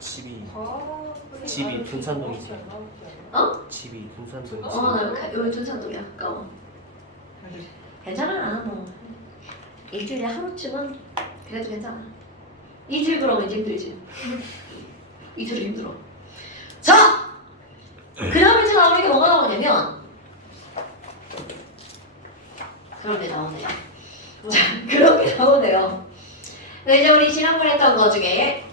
집이 둔산동이지. 어? 집이 둔산동이지. 나 여기 둔산동이야. 가까워. 괜찮아. 뭐 일주일에 하루쯤은 그래도 괜찮아. 이틀 그러면 이제 힘들지. 이틀 힘들어. 자! 그 다음에 이제 나오는 게 뭐가 나오냐면 그런 게 나오네요. 자, 그런 게 나오네요. 근데 이제 우리 지난번에 했던 거 중에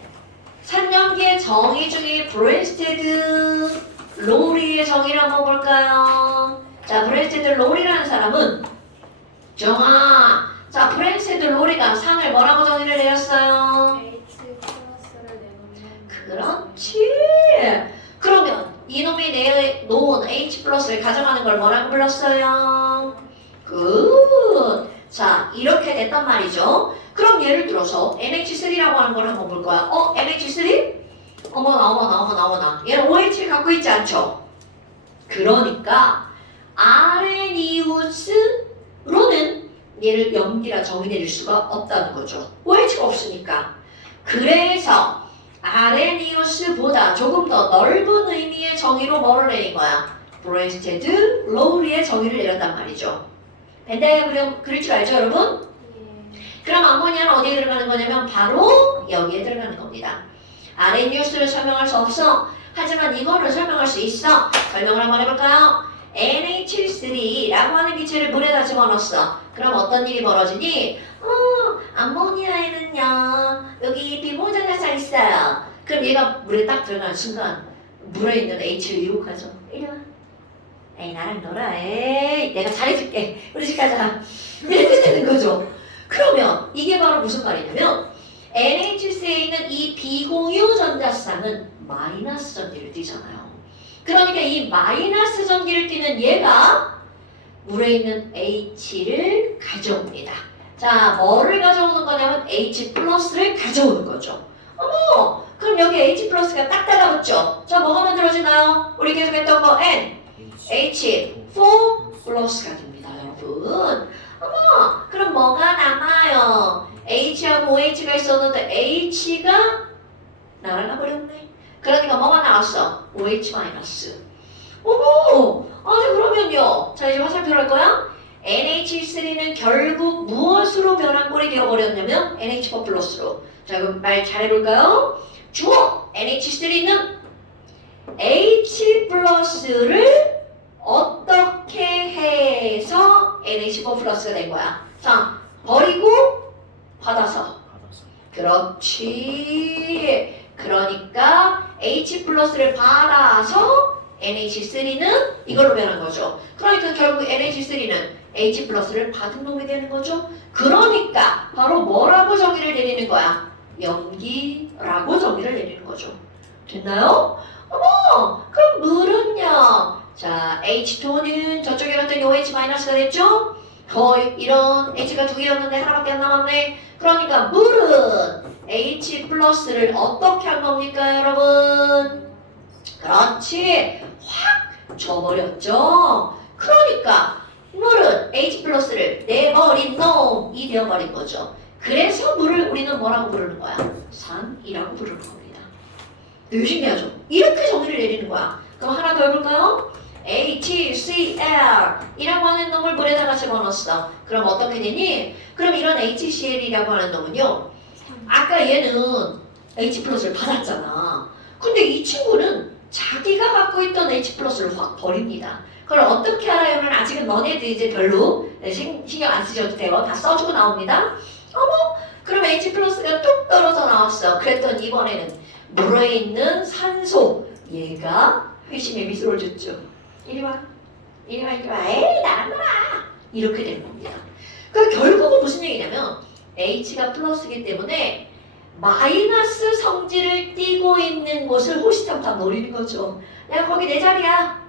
산연기의 정의 중에 브레스테드 로리의 정의를 한번 볼까요? 자, 브레스테드 로리라는 사람은 정아. 자, 브레스테드 로리가 상을 뭐라고 정의를 내렸어요? H 플러스를 내놓으면 그렇지. 그러면 이놈이 내놓은 H 플러스를 가져가는 걸 뭐라고 불렀어요? 굿. 자, 이렇게 됐단 말이죠. 그럼 예를 들어서 NH3라고 하는 걸 한번 볼 거야. NH3? 어머나. 얘는 OH를 갖고 있지 않죠? 그러니까 아레니우스로는 얘를 염기라 정의 내릴 수가 없다는 거죠. OH가 없으니까. 그래서 아레니우스보다 조금 더 넓은 의미의 정의로 뭐를 내린 거야? 브레스테드 로리의 정의를 내렸단 말이죠. 벤다이어그램 그릴 줄 알죠, 여러분? 그럼 암모니아는 어디에 들어가는 거냐면 바로 여기에 들어가는 겁니다. 아레니우스를 설명할 수 없어. 하지만 이거를 설명할 수 있어. 설명을 한번 해볼까요? NH3라고 하는 기체를 물에다 집어넣었어. 그럼 어떤 일이 벌어지니? 암모니아에는요 여기 비모전자가 있어요. 그럼 얘가 물에 딱 들어가는 순간 물에 있는 H를 유혹하죠. 이리 와. 에이 나랑 놀아. 에이 내가 잘해줄게. 우리 집 가자. 이렇게 되는 거죠. 그러면 이게 바로 무슨 말이냐면 NH3에 있는 이 비공유 전자쌍은 마이너스 전기를 띠잖아요. 그러니까 이 마이너스 전기를 띠는 얘가 물에 있는 H를 가져옵니다. 자, 뭐를 가져오는 거냐면 H 플러스를 가져오는 거죠. 어머! 그럼 여기 H 플러스가 딱 달라붙죠? 자, 뭐가 만들어지나요? 우리 계속 했던 거 N, H4 플러스가 됩니다, 여러분. 어머! 그럼 뭐가 남아요? H하고 OH가 있었는데 H가 날아가 버렸네. 그러니까 뭐가 나왔어? OH 마이너스. 어머! 아니 그러면요. 자, 이제 화살표를 할 거야? NH3는 결국 무엇으로 변한 꼴이 되어버렸냐면 NH4 플러스로. 자, 그럼 말 잘해볼까요? 주어! NH3는 H 플러스를 어떻게 해서 NH4 플러스가 된 거야? 자, 버리고 받아서. 그렇지. 그러니까 H 플러스를 받아서 NH3는 이걸로 변한 거죠. 그러니까 결국 NH3는 H 플러스를 받은 놈이 되는 거죠. 그러니까 바로 뭐라고 정의를 내리는 거야? 염기라고 정의를 내리는 거죠. 됐나요? 어머! 그럼 물은요? 자, H2는 저쪽에 갔더니 OH-가 됐죠? 이런 H가 두 개였는데 하나밖에 안 남았네. 그러니까 물은 H 플러스를 어떻게 한 겁니까, 여러분? 그렇지. 확 줘버렸죠. 그러니까 물은 H 플러스를 내버린 놈이 되어버린 거죠. 그래서 물을 우리는 뭐라고 부르는 거야? 산이라고 부르는 겁니다. 되게 신기하죠? 이렇게 정의를 내리는 거야. 그럼 하나 더 해볼까요? HCl 이라고 하는 놈을 물에다가 집어넣었어. 그럼 어떻게 되니? 그럼 이런 HCl이라고 하는 놈은요, 아까 얘는 H 플러스를 받았잖아. 근데 이 친구는 자기가 갖고 있던 H 플러스를 확 버립니다. 그걸 어떻게 알아요는 아직은 너네들 이제 별로 신경 안 쓰셔도 돼요. 다 써주고 나옵니다. 어머, 그럼 H 플러스가 뚝 떨어져 나왔어. 그랬더니 이번에는 물에 있는 산소, 얘가 회심의 미소를 줬죠. 이리 와. 에이 나랑 놀아. 이렇게 되는 겁니다. 그러니까 결국은 무슨 얘기냐면 H가 플러스이기 때문에 마이너스 성질을 띠고 있는 곳을 호시탐탐 노리는 거죠. 내가 거기 내 자리야.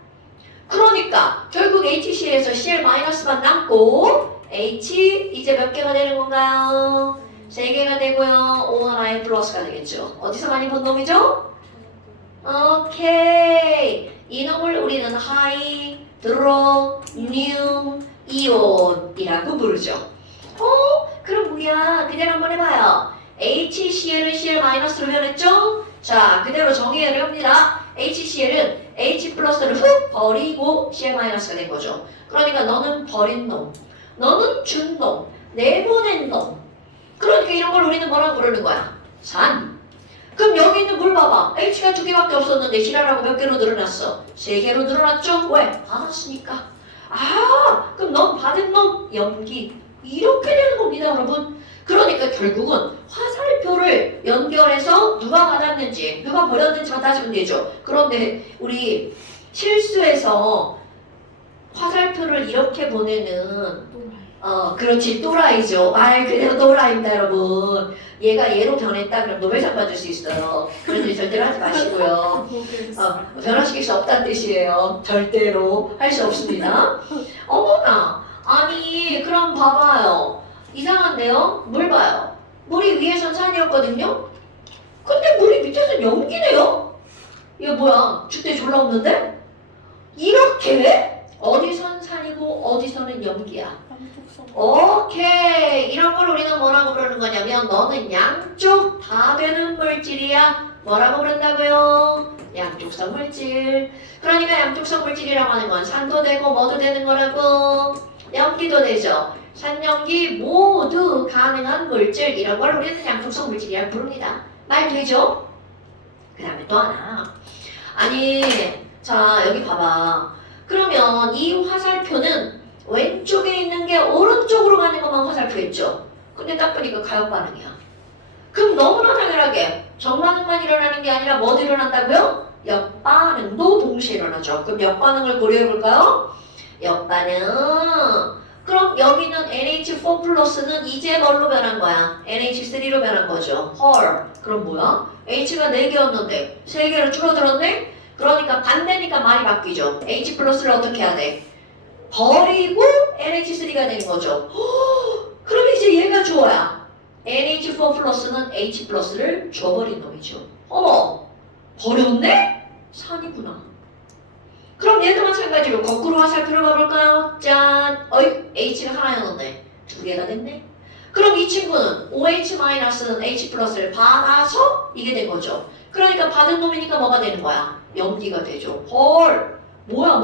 그러니까 결국 HCl에서 Cl-만 남고 H 이제 몇 개가 되는 건가요? 3개가 되고요. O와 I 플러스가 되겠죠. 어디서 많이 본 놈이죠? 오케이. 이 놈을 우리는 하이드로늄 이온이라고 부르죠. 그럼 뭐야? 그대로 한번 해봐요. HCl은 Cl-로 변했죠? 자, 그대로 정의를 합니다. HCl은 H 플러스를 훅 버리고 Cl-가 된 거죠. 그러니까 너는 버린 놈, 너는 준 놈, 내보낸 놈. 그러니까 이런 걸 우리는 뭐라고 부르는 거야? 산. 그럼 여기 있는 물 봐봐. H가 2개밖에 없었는데 C라고 몇 개로 늘어났어? 3개로 늘어났죠? 왜? 받았으니까. 아, 그럼 넌 받은 놈, 염기. 이렇게 되는 겁니다, 여러분. 그러니까 결국은 화살표를 연결해서 누가 받았는지, 누가 버렸는지만 따지면 되죠. 그런데 우리 실수해서 화살표를 이렇게 보내는 그렇지, 또라이죠. 말 그대로 또라이입니다, 여러분. 얘가 얘로 변했다 그럼 노벨상 받을 수 있어요. 그런 일 절대로 하지 마시고요. 변화시킬 수 없다는 뜻이에요. 절대로 할 수 없습니다. 어머나, 아니 그럼 봐봐요. 이상한데요? 물 봐요. 물이 위에선 산이었거든요? 근데 물이 밑에선 염기네요? 이거 뭐야? 주대 졸라 없는데? 이렇게 어디선 산이고 어디서는 염기야. 오케이. 이런 걸 우리는 뭐라고 부르는 거냐면 너는 양쪽 다 되는 물질이야. 뭐라고 부른다고요? 양쪽성 물질. 그러니까 양쪽성 물질이라고 하는 건 산도 되고 뭐도 되는 거라고. 염기도 되죠. 산염기 모두 가능한 물질, 이런 걸 우리는 양쪽성 물질이라고 부릅니다. 말 되죠? 그 다음에 또 하나. 아니, 자 여기 봐봐. 그러면 이 화살표는 왼쪽에 있는 게 오른쪽으로 가는 것만 화살표였죠. 근데 딱 보니까 가역 반응이야. 그럼 너무나 당연하게 정반응만 일어나는 게 아니라 뭐도 일어난다고요? 역반응도 동시에 일어나죠. 그럼 역반응을 고려해 볼까요? 역반응. 그럼 여기는 NH4 플러스는 이제 뭘로 변한 거야? NH3로 변한 거죠. 헐. 그럼 뭐야? H가 4개였는데 3개로 줄어들었네? 그러니까 반대니까 말이 바뀌죠. H 플러스를 어떻게 해야 돼? 버리고 NH3가 되는 거죠. 그럼 이제 얘가 좋아야. NH4 플러스는 H 플러스를 줘버린 놈이죠. 어머, 버렸네? 산이구나. 그럼 얘도 마찬가지로 거꾸로 화살표를 봐볼까요? 짠! 어이, H가 하나였는데 2개가 됐네? 그럼 이 친구는 OH-는 H 플러스를 받아서 이게 된 거죠. 그러니까 받은 놈이니까 뭐가 되는 거야? 염기가 되죠. 헐! 뭐야?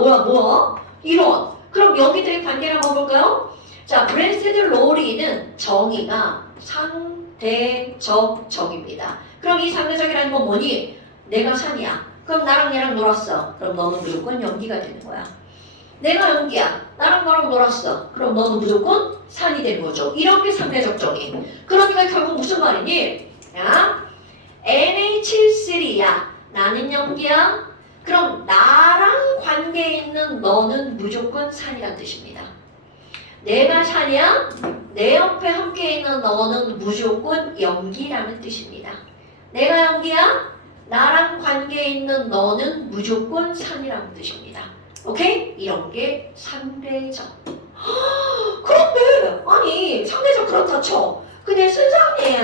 이런. 그럼 여기들의 관계를 한번 볼까요? 자, 브랜스테드 로리는 정의가 상대적 정입니다. 그럼 이 상대적이라는 건 뭐니? 내가 산이야. 그럼 나랑 얘랑 놀았어. 그럼 너는 무조건 염기가 되는 거야. 내가 염기야. 나랑 너랑 놀았어. 그럼 너는 무조건 산이 되는 거죠. 이렇게 상대적 정의. 그러니까 결국 무슨 말이니? 야, NH3야. 나는 염기야. 그럼 나랑 관계 있는 너는 무조건 산이란 뜻입니다. 내가 산이야. 내 옆에 함께 있는 너는 무조건 염기라는 뜻입니다. 내가 염기야. 나랑 관계 있는 너는 무조건 산이라는 뜻입니다. 오케이? 이런 게 상대적. 그런데 아니 상대적 그렇다 쳐. 근데 선생님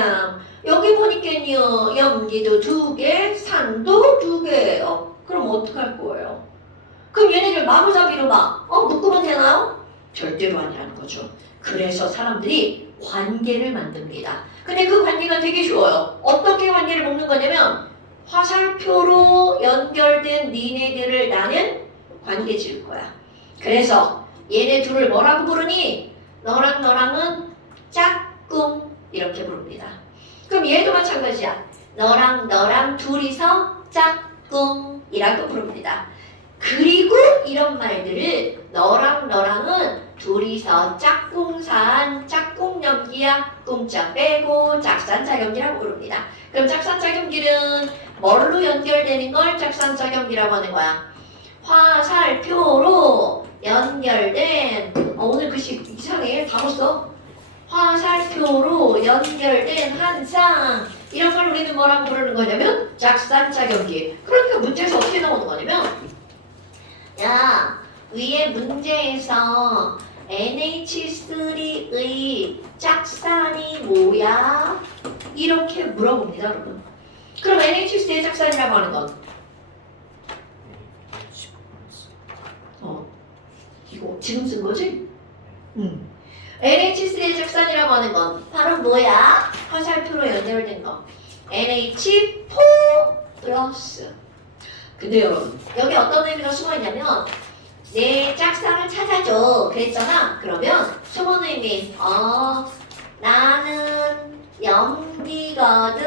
여기 보니까요 염기도 2개, 산도 2개예요. 그럼 어떡할 거예요? 그럼 얘네들 마구잡이로 막 묶으면 되나요? 절대로 아니라는 거죠. 그래서 사람들이 관계를 만듭니다. 근데 그 관계가 되게 쉬워요. 어떻게 관계를 묶는 거냐면 화살표로 연결된 니네들을 나는 관계 지을 거야. 그래서 얘네 둘을 뭐라고 부르니? 너랑 너랑은 짝꿍 이렇게 부릅니다. 그럼 얘도 마찬가지야. 너랑 너랑 둘이서 짝꿍이라고 부릅니다. 그리고 이런 말들을 너랑 너랑은 둘이서 짝꿍산, 짝꿍염기야, 꿍짝 빼고 짝산짝염기라고 부릅니다. 그럼 짝산짝염기는 뭘로 연결되는 걸 짝산짝염기라고 하는 거야? 화살표로 연결된 오늘 글씨 이상해. 다 썼어. 화살표로 연결된 한 쌍. 이런 걸 우리는 뭐라고 부르는 거냐면 짝산짝염기. 그러니까 문제에서 어떻게 나오는 거냐면 야, 위에 문제에서 NH3의 짝산이 뭐야? 이렇게 물어봅니다, 여러분. 그럼 NH3의 짝산이라고 하는 건? 이거 지금 쓴 거지? NH3의 짝산이라고 하는 건 바로 뭐야? 화살표로 연결된 거. NH4 플러스. 근데 여러분 여기 어떤 의미가 숨어있냐면 내 짝상을 찾아줘 그랬잖아. 그러면 숨은 의미 나는 연기거든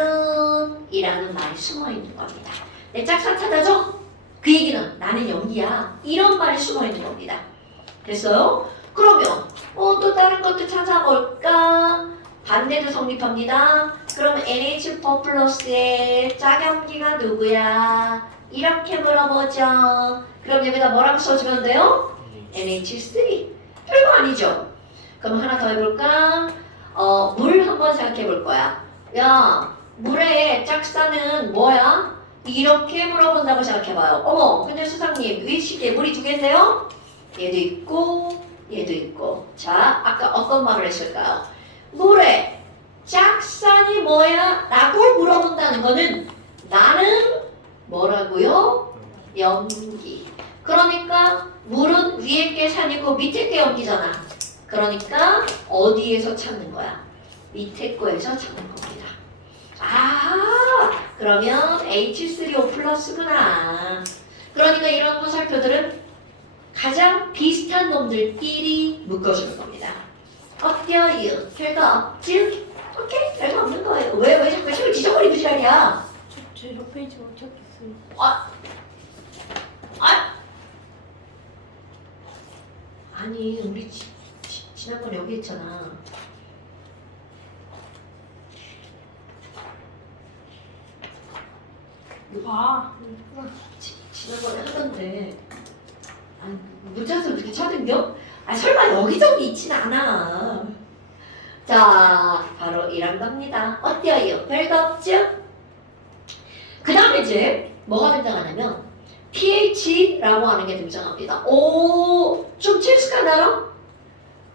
이라는 말이 숨어있는 겁니다. 내 짝상 찾아줘? 그 얘기는 나는 연기야 이런 말이 숨어있는 겁니다. 됐어요? 그러면 또 다른 것도 찾아볼까? 반대도 성립합니다. 그럼 NH4 플러스의 짝연기가 누구야? 이렇게 물어보죠. 그럼 여기다 뭐라고 써주면 돼요? NH3. 별거 아니죠? 그럼 하나 더 해볼까? 물 한번 생각해 볼 거야. 야, 물의 짝사는 뭐야? 이렇게 물어본다고 생각해봐요. 어머, 근데 수상님, 위 시계에 물이 두 개인데요? 얘도 있고, 얘도 있고. 자, 아까 어떤 말을 했을까요? 물의 짝산이 뭐야? 라고 물어본다는 거는 나는 뭐라고요? 연기. 그러니까 물은 위에 게 산이고 밑에 게 연기잖아. 그러니까 어디에서 찾는 거야? 밑에 거에서 찾는 겁니다. 그러면 H3O 플러스구나. 그러니까 이런 화살표들은 가장 비슷한 놈들끼리 묶어주는 겁니다. 어때요? 별거 없지? 오케이, 별거 없는 거예요. 왜 자꾸 책을 지저거리고 지랄이야? 제 옆에 있지 못 찾겠어요. 아니, 우리 지난번 여기 있잖아. 지난번에 하던데. 아니, 못 찾아서 어떻게 찾은겨? 설마 여기저기 있진 않아. 자, 바로 이런 겁니다. 어때요? 별거 없죠? 그 다음에 이제 뭐가 등장하냐면 pH라고 하는 게 등장합니다. 오, 좀 친숙하나요?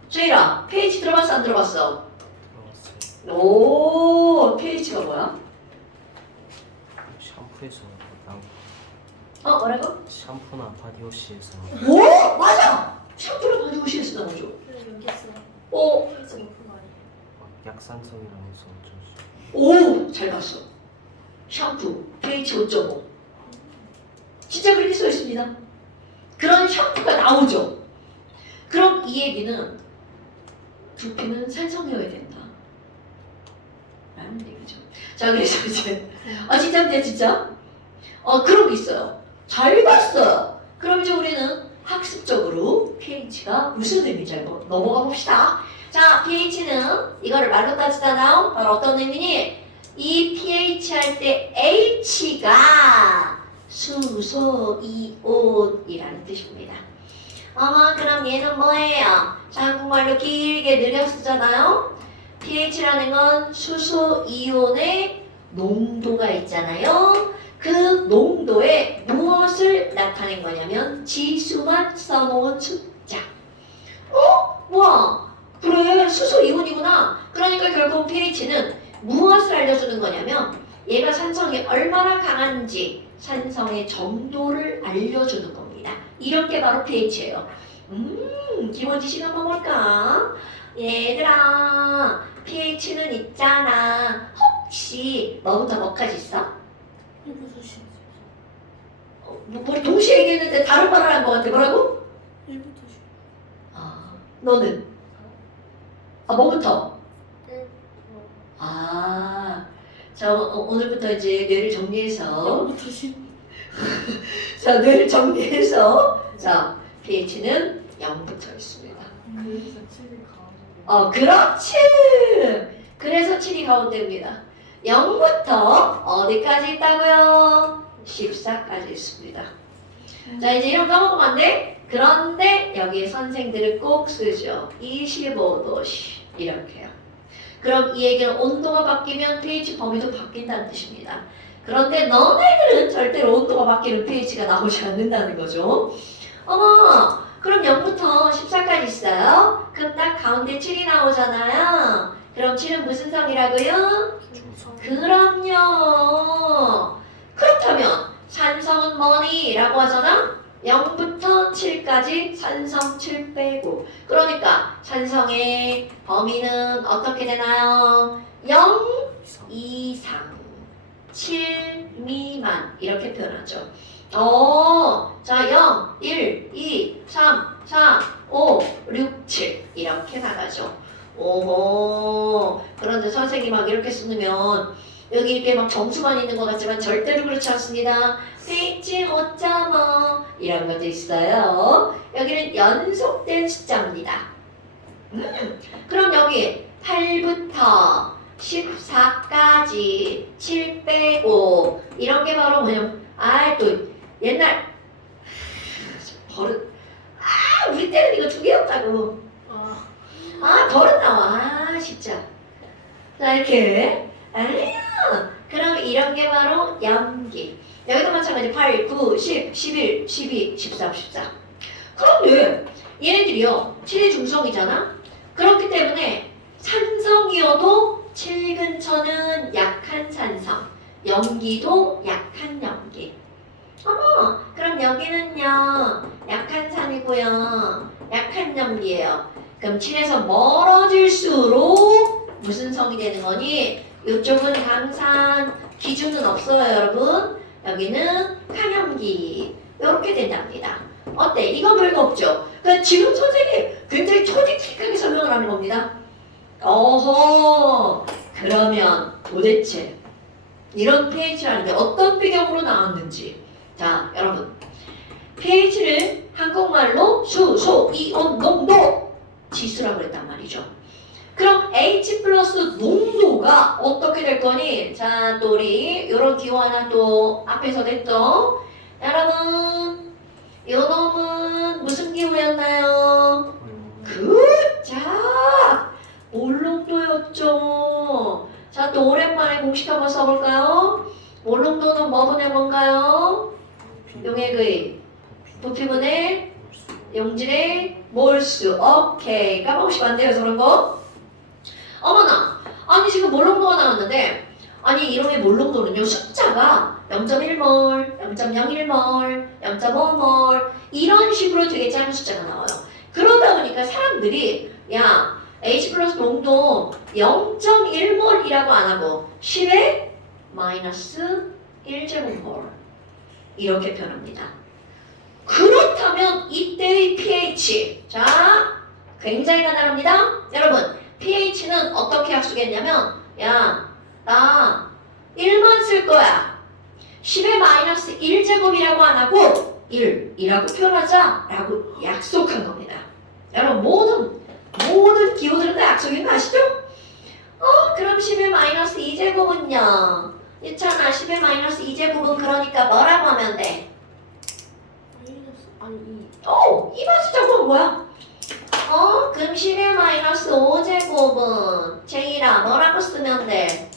주희라, pH 들어봤어? 안 들어봤어? 들어갔어요. 오, pH가 뭐야? 샴푸에서 나온 뭐라고? 샴푸나 바디워시에서 오, 맞아! 샴푸를 바디워시에서 나오죠. 여기 있어요. 오, 페이지 높은 거 아니에요? 막 약산성이라면서 어쩔 수. 오, 잘 봤어. 샴푸 pH 5.5. 진짜 그렇게 써 있습니다. 그런 샴푸가 나오죠. 그럼 이 얘기는 두피는 산성이어야 된다. 라는 얘기죠. 자, 그래서 이제 진짜인데 진짜? 그런 게 있어요. 잘 봤어요. 그럼 이제 우리는 학습적으로 pH가 무슨 의미인지 알고 넘어가 봅시다. 자, pH는 이거를 말로 따지잖아요. 바로 어떤 의미니? 이 pH 할 때 H가 수소, 이온이라는 뜻입니다. 그럼 얘는 뭐예요? 자, 한국말로 길게 느려 쓰잖아요. pH라는 건 수소, 이온의 농도가 있잖아요. 그 농도에 무엇을 나타낸 거냐면 지수만 써놓은 숫자. 뭐야? 그래, 수소, 이온이구나. 그러니까 결국 pH는 무엇을 알려주는 거냐면 얘가 산성이 얼마나 강한지 산성의 정도를 알려주는 겁니다. 이런 게 바로 pH예요. 기본 지식 한번 볼까? 얘들아, pH는 있잖아. 혹시 너부터 뭐까지 있어? 일부 수시. 뭐 동시에 얘기했는데 다른 말을 한 것 같아. 뭐라고? 일부 수시. 너는? 뭐부터? 자, 오늘부터 이제 뇌를 정리해서 일부 수시. 자, 뇌를 정리해서 자, pH는 0부터 있습니다. 그래서 7이 가운데. 그렇지! 그래서 7이 가운데입니다. 0부터 어디까지 있다고요? 14까지 있습니다. 자, 이제 이런 거 까먹으면 안 돼? 그런데 여기에 선생들을 꼭 쓰죠. 25도씨 이렇게요. 그럼 이 얘기는 온도가 바뀌면 pH 범위도 바뀐다는 뜻입니다. 그런데 너네들은 절대로 온도가 바뀌는 pH가 나오지 않는다는 거죠. 그럼 0부터 14까지 있어요. 그럼 딱 가운데 7이 나오잖아요. 그럼 7은 무슨 성이라고요? 그럼요. 그렇다면 산성은 뭐니? 라고 하잖아. 0부터 7까지 산성 7 빼고. 그러니까 산성의 범위는 어떻게 되나요? 0 이상. 7 미만 이렇게 표현하죠. 자 0, 1, 2, 3, 4, 5, 6, 7 이렇게 나가죠. 오호. 그런데 선생님하고 이렇게 쓰면 여기 이렇게 막 점수만 있는 것 같지만 절대로 그렇지 않습니다. 페이지 5.5 이런 것도 있어요. 여기는 연속된 숫자입니다. 그럼 여기 8부터 14까지 7 빼고 이런 게 바로 뭐냐면 또 옛날 버릇 우리 때는 이거 2개였다고 버릇 나와 진짜. 자 이렇게 그럼 이런 게 바로 연기. 여기도 마찬가지 8, 9, 10, 11, 12, 13, 14. 그런데 얘네들이요 7의 중성이잖아. 그렇기 때문에 산성이어도 7 근처는 약한 산성, 염기도 약한 염기. 그럼 여기는요 약한 산이고요 약한 염기예요. 그럼 7에서 멀어질수록 무슨 성이 되는 거니? 이쪽은 강산, 기준은 없어요 여러분. 여기는 강염기 이렇게 된답니다. 어때? 이거 별거 없죠? 그러니까 지금 선생님이 굉장히 초직직하게 설명을 하는 겁니다. 그러면 도대체 이런 pH라는 게 어떤 배경으로 나왔는지. 자 여러분 pH를 한국말로 수, 소, 이온, 농도 지수라고 했단 말이죠. 그럼 H 플러스 농도가 어떻게 될 거니? 자, 또 우리 이런 기호 하나 또 앞에서 냈죠. 여러분, 요 놈은 무슨 기호였나요? 굿자! 몰롱도였죠. 자, 또 오랜만에 공식 한번 써볼까요? 몰롱도는 뭐분의 뭔가요? 용액의 부피분의 용질의 몰수. 오케이. 까먹으시면 안 돼요, 저런 거. 어머나, 아니 지금 몰롱도가 나왔는데 아니 이놈의 몰롱도는요 숫자가 0.1몰, 0.01몰, 0.5몰 이런 식으로 되게 작은 숫자가 나와요. 그러다 보니까 사람들이 야 H 플러스 농도 0.1몰이라고 안 하고 10의 마이너스 1제곱몰 이렇게 표현합니다. 그렇다면 이때의 pH 자 굉장히 간단합니다. 여러분 pH는 어떻게 약속했냐면 야 나 1만 쓸 거야. 10의 마이너스 1제곱이라고 안 하고 1이라고 표현하자 라고 약속한 겁니다. 여러분 모든 기호들은 다 약속인 거 아시죠? 그럼 10의 마이너스 2제곱은요 있잖아. 10의 마이너스 2제곱은 그러니까 뭐라고 하면 돼? 이 마스자고는 뭐야? 그럼 10의 마이너스 5제곱은 제이라 뭐라고 쓰면 돼?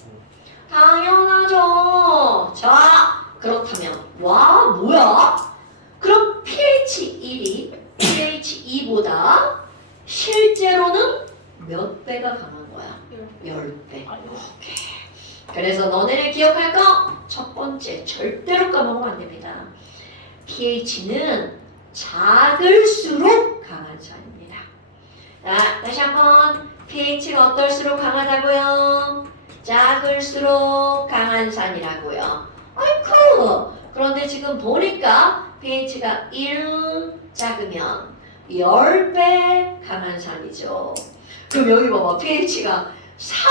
당연하죠. 자, 그렇다면 와 뭐야? 그럼 pH 1이 pH 2보다 실제로는 몇 배가 강한 거야? 10배. 오케이. 그래서 너네를 기억할 거 첫 번째 절대로 까먹으면 안 됩니다. pH는 작을수록 강한 산입니다. 자, 다시 한번 pH가 어떨수록 강하다고요? 작을수록 강한 산이라고요. 아이쿠! 그런데 지금 보니까 pH가 1 작으면 10배 강한 산이죠. 그럼 여기 봐봐. pH가 3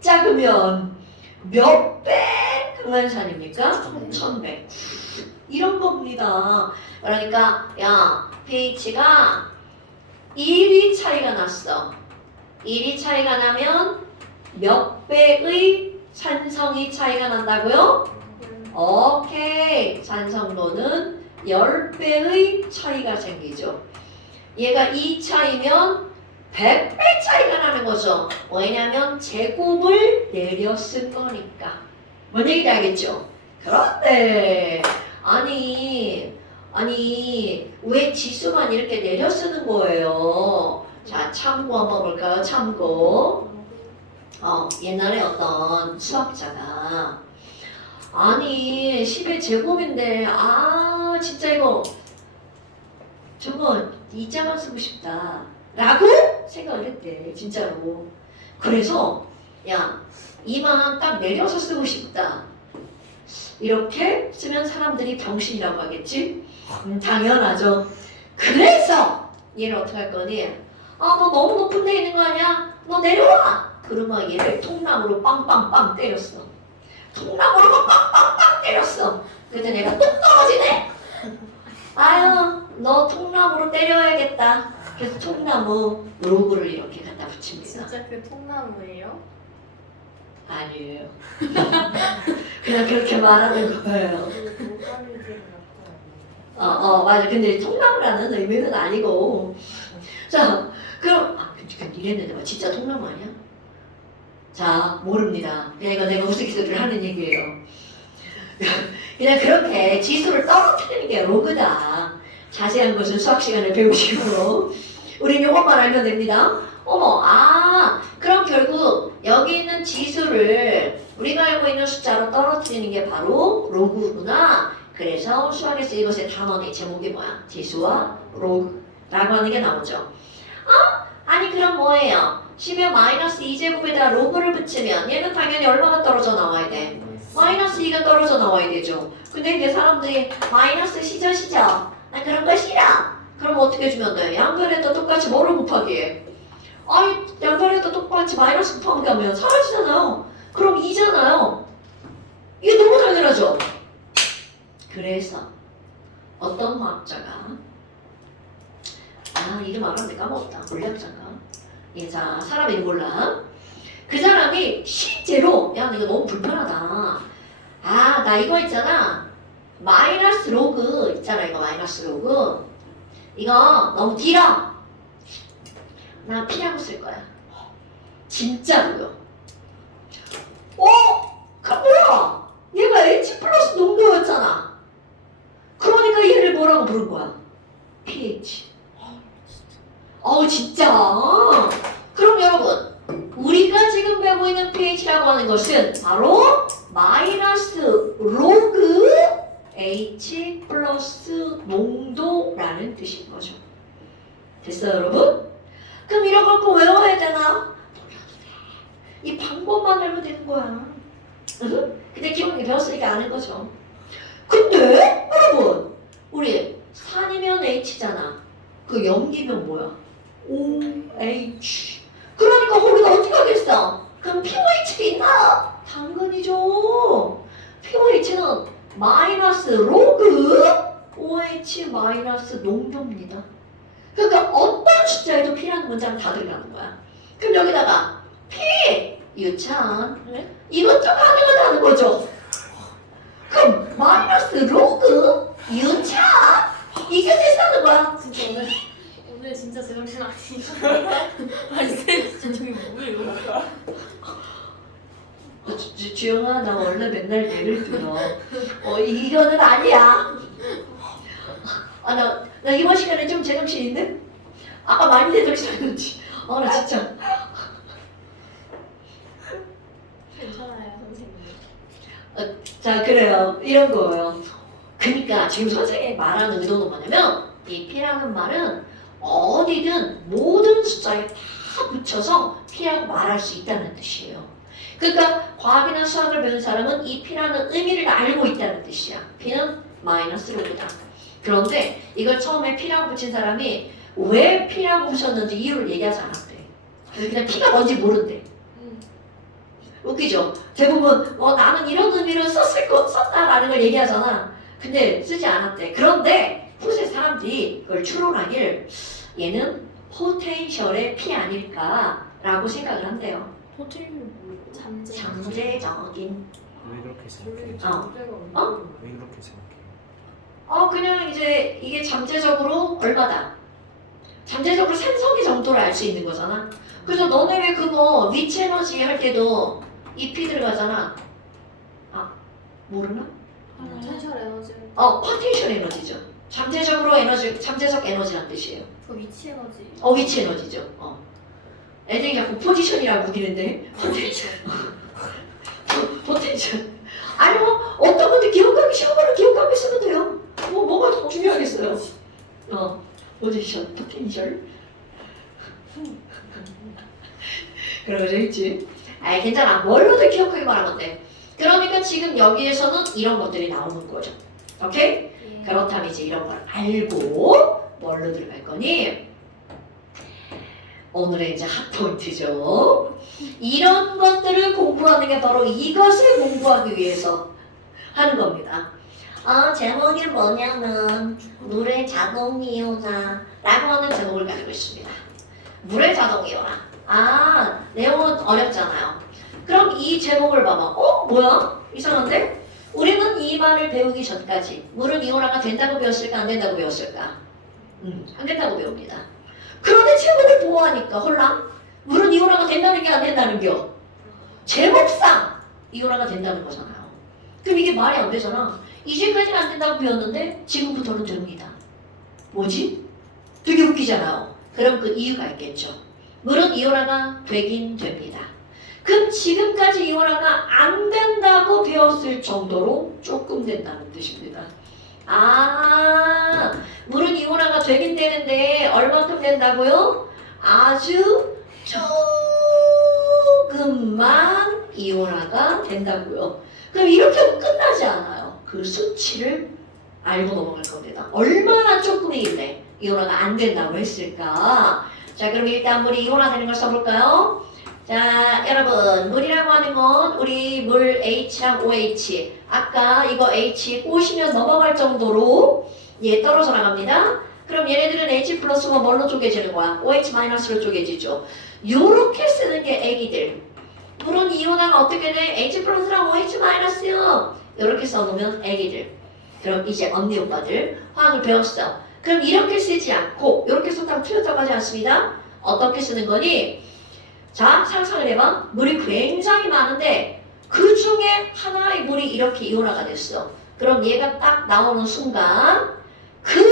작으면 몇 배 강한 산입니까? 1000배. 이런 겁니다. 그러니까 야 pH가 1이 차이가 났어. 1이 차이가 나면 몇 배의 산성이 차이가 난다고요? 오케이. 산성도는 10배의 차이가 생기죠. 얘가 2 차이면 100배 차이가 나는 거죠. 왜냐면 제곱을 내려 쓴 거니까. 뭔 얘기인지 알겠죠? 그런데 아니 왜 지수만 이렇게 내려 쓰는 거예요? 자, 참고 한번 볼까요? 참고. 옛날에 어떤 수학자가 아니 10의 제곱인데 진짜 이거 저거 이자만 쓰고 싶다 라고 생각을 했대. 진짜로. 그래서 야 이만 딱 내려서 쓰고 싶다 이렇게 쓰면 사람들이 병신이라고 하겠지? 당연하죠. 그래서 얘를 어떻게 할 거니? 아, 너 너무 높은 데 있는 거 아니야? 너 내려와! 그러면 얘를 통나무로 빵빵빵 때렸어. 통나무로 빵빵빵 때렸어. 그때 내가 똑 떨어지네? 아유, 너 통나무로 때려야겠다. 그래서 통나무 로고를 이렇게 갖다 붙입니다. 진짜 그 통나무예요? 아니에요. 그냥 그렇게 말하는 거예요. 로가리즘을 나타내는 맞아. 근데 통나무라는 의미는 아니고. 자, 그럼, 이랬는데 진짜 통나무 아니야? 자, 모릅니다. 그냥 내가 우스갯소리를 하는 얘기예요. 그냥 그렇게 지수를 떨어뜨리는 게 로그다. 자세한 것은 수학 시간에 배우시고. 우린 요것만 알면 됩니다. 그럼 결국 여기 있는 지수를 우리가 알고 있는 숫자로 떨어뜨리는 게 바로 로그구나. 그래서 수학에서 이것의 단원의 제목이 뭐야? 지수와 로그라고 하는 게 나오죠. 아니 그럼 뭐예요? 10의 마이너스 2제곱에다 로그를 붙이면 얘는 당연히 얼마가 떨어져 나와야 돼? 마이너스 2가 떨어져 나와야 되죠. 근데 이제 사람들이 마이너스 시죠? 나 그런 거 싫어. 그럼 어떻게 해주면 돼? 양변에다 똑같이 뭐를 곱하기 해? 아니 양변에다 똑같이 마이너스 곱하기 하면 사라지잖아요. 그럼 2잖아요. 이게 너무 당연하죠? 그래서 어떤 화학자가 이름 알았는데 까먹었다. 물리학자가 자 사람 이름 몰라. 그 사람이 실제로 야 이거 너무 불편하다. 나 이거 있잖아. 마이너스 로그 있잖아. 이거 마이너스 로그 이거 너무 길어. 나 P라고 쓸 거야. 진짜로요. 그럼 뭐야? 얘가 H 플러스 농도였잖아. 그러니까 얘를 뭐라고 부른 거야? pH. 진짜. 그럼 여러분, 우리가 지금 배우고 있는 pH라고 하는 것은 바로 마이너스 로그 H 플러스 농도라는 뜻인 거죠. 됐어요, 여러분? 그럼 이런 걸 꼭 외워야 되나? 몰라도 돼. 이 방법만 알면 되는 거야. 근데 기본이 배웠으니까 아는 거죠. 근데 여러분, 우리 산이면 H잖아. 그 염기면 뭐야? OH. 그러니까 거기다 어떻게 하겠어? 그럼 pOH가 있나? 당근이죠. pOH는 마이너스 로그 OH 마이너스 농도입니다. 그러니까 어떤 숫자에도 P라는 문장은 다 들어가는 거야. 그럼 여기다가 P 유찬 이것도 가능하다는 거죠. 그럼 마이너스 로그 유찬 이게 된다는 거야. 진짜 오늘 진짜 제정신 아니에요? 아니 쌤 진짜 저기 뭐예요? 주영아 나 원래 맨날 예를 들어. 이거는 아니야. 나 이번 시간에 좀 제정신 있네? 아까 많이 제정신이었지. 나 진짜. 괜찮아요 선생님. 자 그래요. 이런 거예요. 그러니까 지금 선생님이 말하는 의도는 뭐냐면 이 P라는 말은 어디든 모든 숫자에 다 붙여서 P라고 말할 수 있다는 뜻이에요. 그러니까 과학이나 수학을 배운 사람은 이 P라는 의미를 알고 있다는 뜻이야. P는 마이너스 로그다. 그런데 이걸 처음에 P라고 붙인 사람이 왜 P라고 붙였는지 이유를 얘기하지 않았대. 그래서 그냥 P가 뭔지 모른대. 웃기죠? 대부분 나는 이런 의미로 썼다라는 걸 얘기하잖아. 근데 쓰지 않았대. 그런데 후세 사람들이 그걸 추론하길 얘는 포텐셜의 P 아닐까라고 생각을 한대요. 호텔은 뭐예요? 잠재적인. 왜 그렇게 생각해? 왜 그렇게 생각해? 그냥 이제 이게 잠재적으로 얼마다? 잠재적으로 산성이 정도를 알 수 있는 거잖아. 그래서 너네 왜 그거 위치 에너지 할 때도 이 P 들어가잖아. 모르나? 포텐셜 에너지. 포텐셜 에너지죠. 잠재적 에너지란 뜻이에요. 그 위치 에너지. 위치 에너지죠. 애들이 자꾸 포지션이라고 우기는데 포텐셜. 아니 어떤 분들 기억하기 쉬운 거를 기억하고 있으면 돼요. 뭐가 중요하겠어요. 포지션, 포텐셜. 그러고 재밌지? 괜찮아. 뭘로도 기억하기만 하면 돼. 그러니까 지금 여기에서는 이런 것들이 나오는 거죠. 오케이? 예. 그렇다면 이제 이런 걸 알고 뭘로 들어갈 거니? 오늘의 이제 핫포인트죠. 이런 것들을 공부하는 게 바로 이것을 공부하기 위해서 하는 겁니다. 제목이 뭐냐면 물의 자동이온화 라고 하는 제목을 가지고 있습니다. 물의 자동이온화. 내용은 어렵잖아요. 그럼 이 제목을 봐봐. 뭐야? 이상한데? 우리는 이 말을 배우기 전까지 물은 이온화가 된다고 배웠을까 안 된다고 배웠을까? 안 된다고 배웁니다. 그런데 제목을 보호하니까 홀랑 물은 이온화가 된다는 게 안 된다는 겨. 제목상 이온화가 된다는 거잖아요. 그럼 이게 말이 안 되잖아. 이제까지는 안 된다고 배웠는데 지금부터는 됩니다. 뭐지? 되게 웃기잖아요. 그럼 그 이유가 있겠죠. 물은 이온화가 되긴 됩니다. 그럼 지금까지 이온화가 안 된다고 배웠을 정도로 조금 된다는 뜻입니다. 물은 이온화가 되긴 되는데 얼만큼 된다고요? 아주 조금만 이온화가 된다고요. 그럼 이렇게 하면 끝나지 않아요. 그 수치를 알고 넘어갈 겁니다. 얼마나 조금이길래 이온화가 안 된다고 했을까? 자, 그럼 일단 물이 이온화되는 걸 써볼까요? 자, 여러분, 물이라고 하는 건 우리 물 H랑 OH, 아까 이거 H 꼬시면 넘어갈 정도로 떨어져 나갑니다. 그럼 얘네들은 H 플러스가 뭘로 쪼개지는 거야? OH 마이너스로 쪼개지죠. 요렇게 쓰는 게 애기들. 물은 이온화가 어떻게 돼? H 플러스랑 OH 마이너스요. 요렇게 써놓으면 애기들. 그럼 이제 언니 오빠들 화학을 배웠어. 그럼 이렇게 쓰지 않고 요렇게 썼다고 틀렸다고 하지 않습니다. 어떻게 쓰는 거니? 자, 상상을 해봐. 물이 굉장히 많은데 그 중에 하나의 물이 이렇게 이온화가 됐어. 그럼 얘가 딱 나오는 순간 그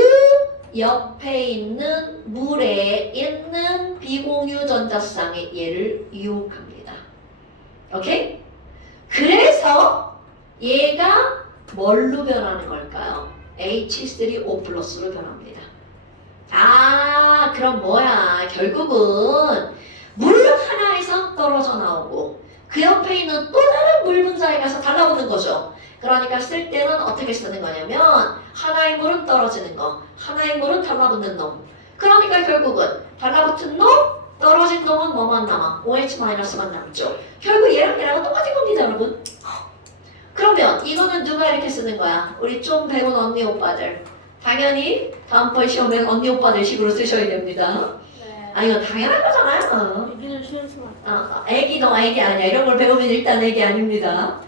옆에 있는 물에 있는 비공유 전자쌍이 얘를 유혹합니다. 오케이? 그래서 얘가 뭘로 변하는 걸까요? H3O 플러스로 변합니다. 그럼 뭐야? 결국은 물 하나에서 떨어져 나오고 그 옆에 있는 또 다른 물 분자에 가서 달라붙는 거죠. 그러니까 쓸 때는 어떻게 쓰는 거냐면 하나의 물은 떨어지는 거, 하나의 물은 달라붙는 놈. 그러니까 결국은 달라붙은 놈, 떨어진 놈은 뭐만 남아? OH-만 남죠. 결국 얘랑 얘랑 똑같은 겁니다, 여러분. 그러면 이거는 누가 이렇게 쓰는 거야? 우리 좀 배운 언니 오빠들. 당연히 다음번 시험엔 언니 오빠들 식으로 쓰셔야 됩니다. 네. 이거 당연한 거잖아요. 여기는 쉬운수만. 애기도 애기 아니야. 이런 걸 배우면 일단 애기 아닙니다.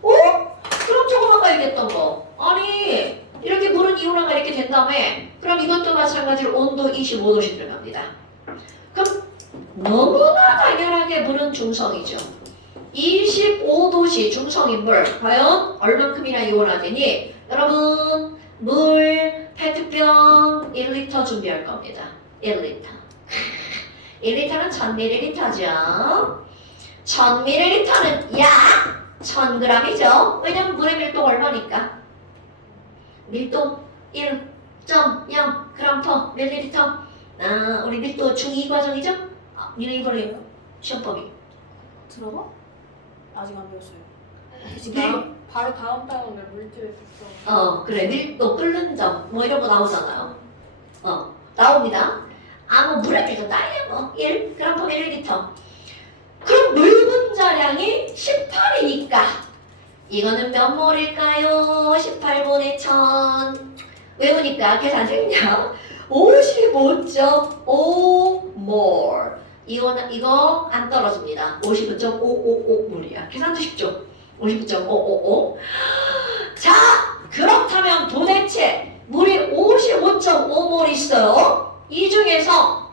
그럼 조금 아까 얘기했던 거. 아니, 이렇게 물은 이온화가 이렇게 된 다음에 그럼 이것도 마찬가지로 온도 25도씩 들어갑니다. 그럼 너무나 당연하게 물은 중성이죠. 25도씨 중성인 물. 과연 얼만큼이나 이온화되니? 여러분, 물 페트병 1리터 준비할 겁니다. 1리터. 1리터는 1000ml죠. 1000ml는 약 1000g이죠. 왜냐면 물의 밀도가 얼마니까? 밀도 1.0g/ml. 우리 밀도 중2 과정이죠? 니네 이거래요. 시험법이. 들어봐? 아직 안 배웠어요. 지금 바로 다음 달에 물질 특성. 그래. 밀도 끓는 점 뭐 이런 거 나오잖아요. 나옵니다. 뭐 물의 밀도 따위야 뭐 1g/ml. 그럼 물 분자량이 18이니까 이거는 몇 몰일까요? 18분의 1000 외우니까 계산 생략 55.5몰. 이거 안 떨어집니다. 55.555몰이야. 계산도 쉽죠? 59.555. 자, 그렇다면 도대체 물이 55.5몰 있어요. 이 중에서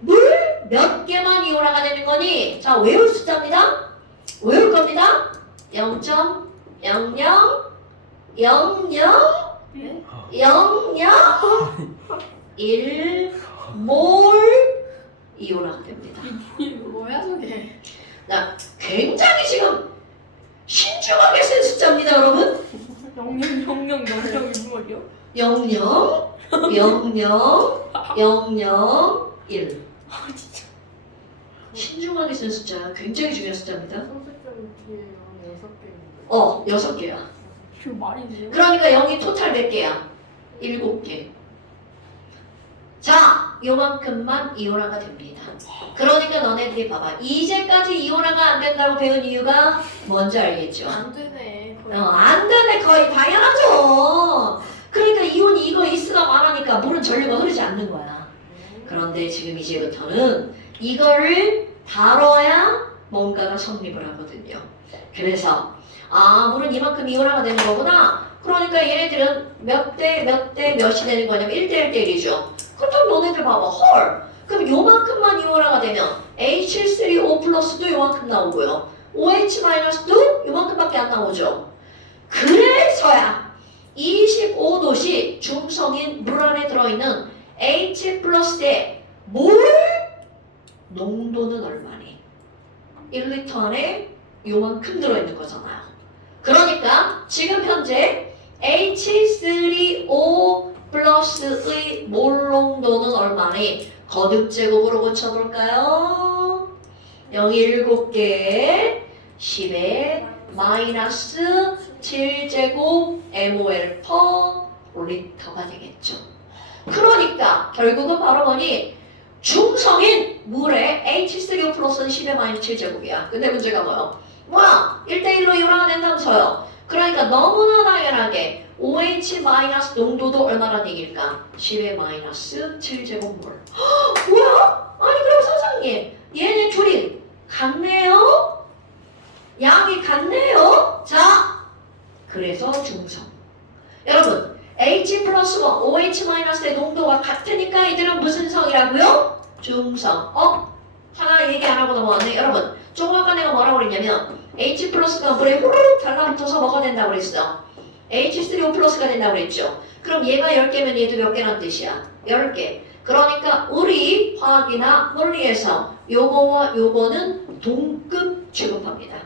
물 몇 개만 이온화가 되는 거니? 자, 외울 숫자입니다. 외울 겁니다. 0.0000 1몰 이온화가 됩니다. 이거 뭐야 저게? 굉장히 지금 신중하게 쓴 숫자입니다, 여러분. 000001몰이요? 1. 신중하게 쓴 숫자, 굉장히 중요한 숫자입니다. 선택점 뒤에 한 6개. 6개야. 그 말이지. 그러니까 0이 토탈 몇 개야? 7개. 자, 요만큼만 이온화가 됩니다. 그러니까 너네들이 봐봐. 이제까지 이온화가 안 된다고 배운 이유가 뭔지 알겠죠? 안 되네. 거의. 안 되네. 거의 당연하죠. 그러니까 이온이 이거 있으가 말하니까 물은 전류가 흐르지 않는 거야. 그런데 지금 이제부터는 이거를 다뤄야 뭔가가 성립을 하거든요. 그래서 물은 이만큼 이온화가 되는 거구나. 그러니까 얘네들은 몇 대 몇이 되는 거냐면 1대1 대 1이죠. 그럼 너네들 봐봐. 헐. 그럼 요만큼만 이온화가 되면 H3O 플러스도 요만큼 나오고요. OH 마이너스도 요만큼밖에 안 나오죠. 그래서야 25도씨 중성인 물 안에 들어있는 H 플러스의 물 농도는 얼마니? 1리터 안에 요만큼 들어있는 거잖아요. 그러니까 지금 현재 H3O 플러스의 몰 농도는 얼마니? 거듭제곱으로 고쳐볼까요? 0이 7개 10에 마이너스 7제곱 mol per 리터가 되겠죠. 그러니까 결국은 바로 뭐니? 중성인 물의 H3O 플러스는 10의 마이너스 7제곱이야. 근데 문제가 뭐야? 1대1로 이온화가 된다면서요. 그러니까 너무나 당연하게 OH 마이너스 농도도 얼마나 되길까? 10의 마이너스 7제곱몰. 뭐야? 아니 그럼 선생님 얘네 둘이 같네요? 양이 같네요? 자, 그래서 중성. 여러분 H 플러스 1, OH 마이너스의 농도가 같으니까 이들은 무슨 성이라고요? 중성. 하나 얘기 안 하고 넘어왔네. 여러분 조금 아까 내가 뭐라고 그랬냐면 H 플러스가 물에 후루룩 달라붙어서 뭐가 된다고 그랬어? H3O 플러스가 된다고 그랬죠. 그럼 얘가 10개면 얘도 몇 개란 뜻이야? 10개. 그러니까 우리 화학이나 물리에서 요거와 요거는 동급 취급합니다.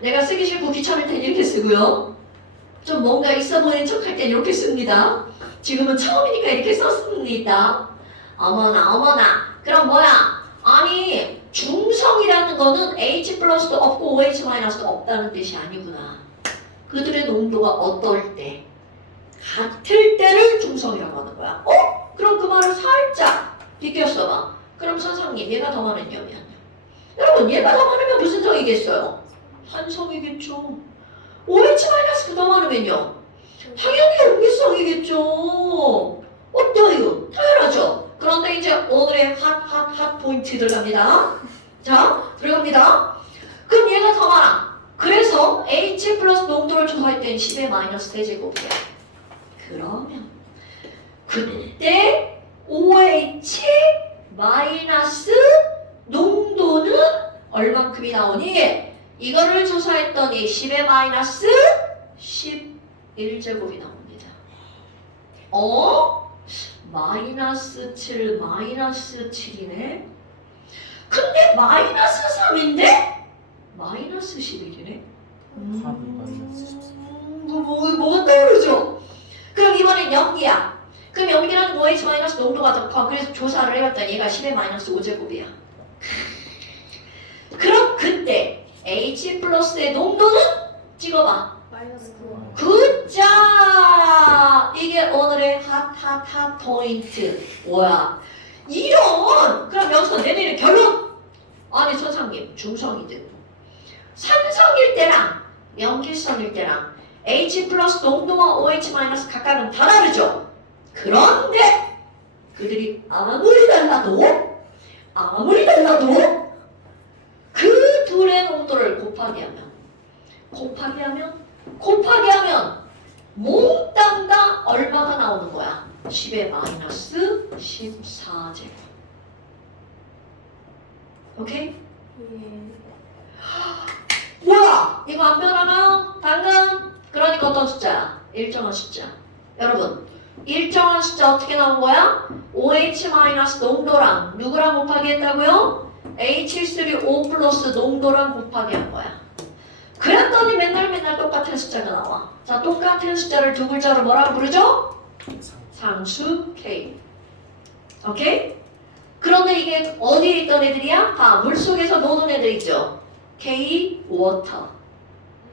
내가 쓰기 싫고 귀찮을 땐 이렇게 쓰고요. 좀 뭔가 있어 보이는 척 할 땐 이렇게 씁니다. 지금은 처음이니까 이렇게 썼습니다. 어머나. 그럼 뭐야? 아니 중성이라는 거는 H 플러스도 없고 OH 마이너스도 없다는 뜻이 아니구나. 그들의 농도가 어떨 때? 같을 때를 중성이라고 하는 거야. 그럼 그 말을 살짝 비껴써봐. 그럼 선생님 얘가 더 많으냐면 여러분 얘가 더 많으면 무슨 성이겠어요? 산성이겠죠. OH 마이너스가 더 많으면요? 당연히 음기성이겠죠. 어때요? 당연하죠. 그런데 이제 오늘의 핫 포인트 들어갑니다. 자, 들어갑니다. 그럼 얘가 더 많아. 그래서 H 플러스 농도를 조사할 땐 10의 마이너스 대제곱이야. 그러면 그때 OH 마이너스 농도는 얼만큼이 나오니? 이거를 조사했더니 10의 마이너스 11제곱이 나옵니다. 마이너스 7, 마이너스 7이네? 근데 마이너스 3인데? 마이너스 11이네? 답이 마이너스 14. 뭐가 떠오르죠? 그럼 이번엔 연기야. 그럼 연기라는 OH 마이너스 농도가 더 커. 그래서 조사를 해봤더니 얘가 10의 마이너스 5제곱이야. 그럼 그때 H 플러스의 농도는 찍어봐. 마이너스 9. 굿자! 이게 오늘의 핫 포인트. 뭐야? 이런! 그럼 여기서 내리는 결론! 아니 선생님 중성이든 산성일 때랑 염기성일 때랑 H 플러스 농도와 OH 마이너스 각각은 다 다르죠? 그런데 그들이 아무리 달라도 그 둘의 농도를 곱하기 하면 몽땅 다 얼마가 나오는 거야? 10의 마이너스 14제곱. 오케이? 뭐야? 이거 안 변하나요? 당근? 그러니까 어떤 숫자야? 일정한 숫자. 여러분 일정한 숫자 어떻게 나온 거야? OH 마이너스 농도랑 누구랑 곱하기 했다고요? H3O 플러스 농도랑 곱하기 한 거야. 그랬더니 맨날 똑같은 숫자가 나와. 자, 똑같은 숫자를 두 글자로 뭐라고 부르죠? 상수 K. 오케이? 그런데 이게 어디에 있던 애들이야? 물속에서 노는 애들 있죠? K 워터.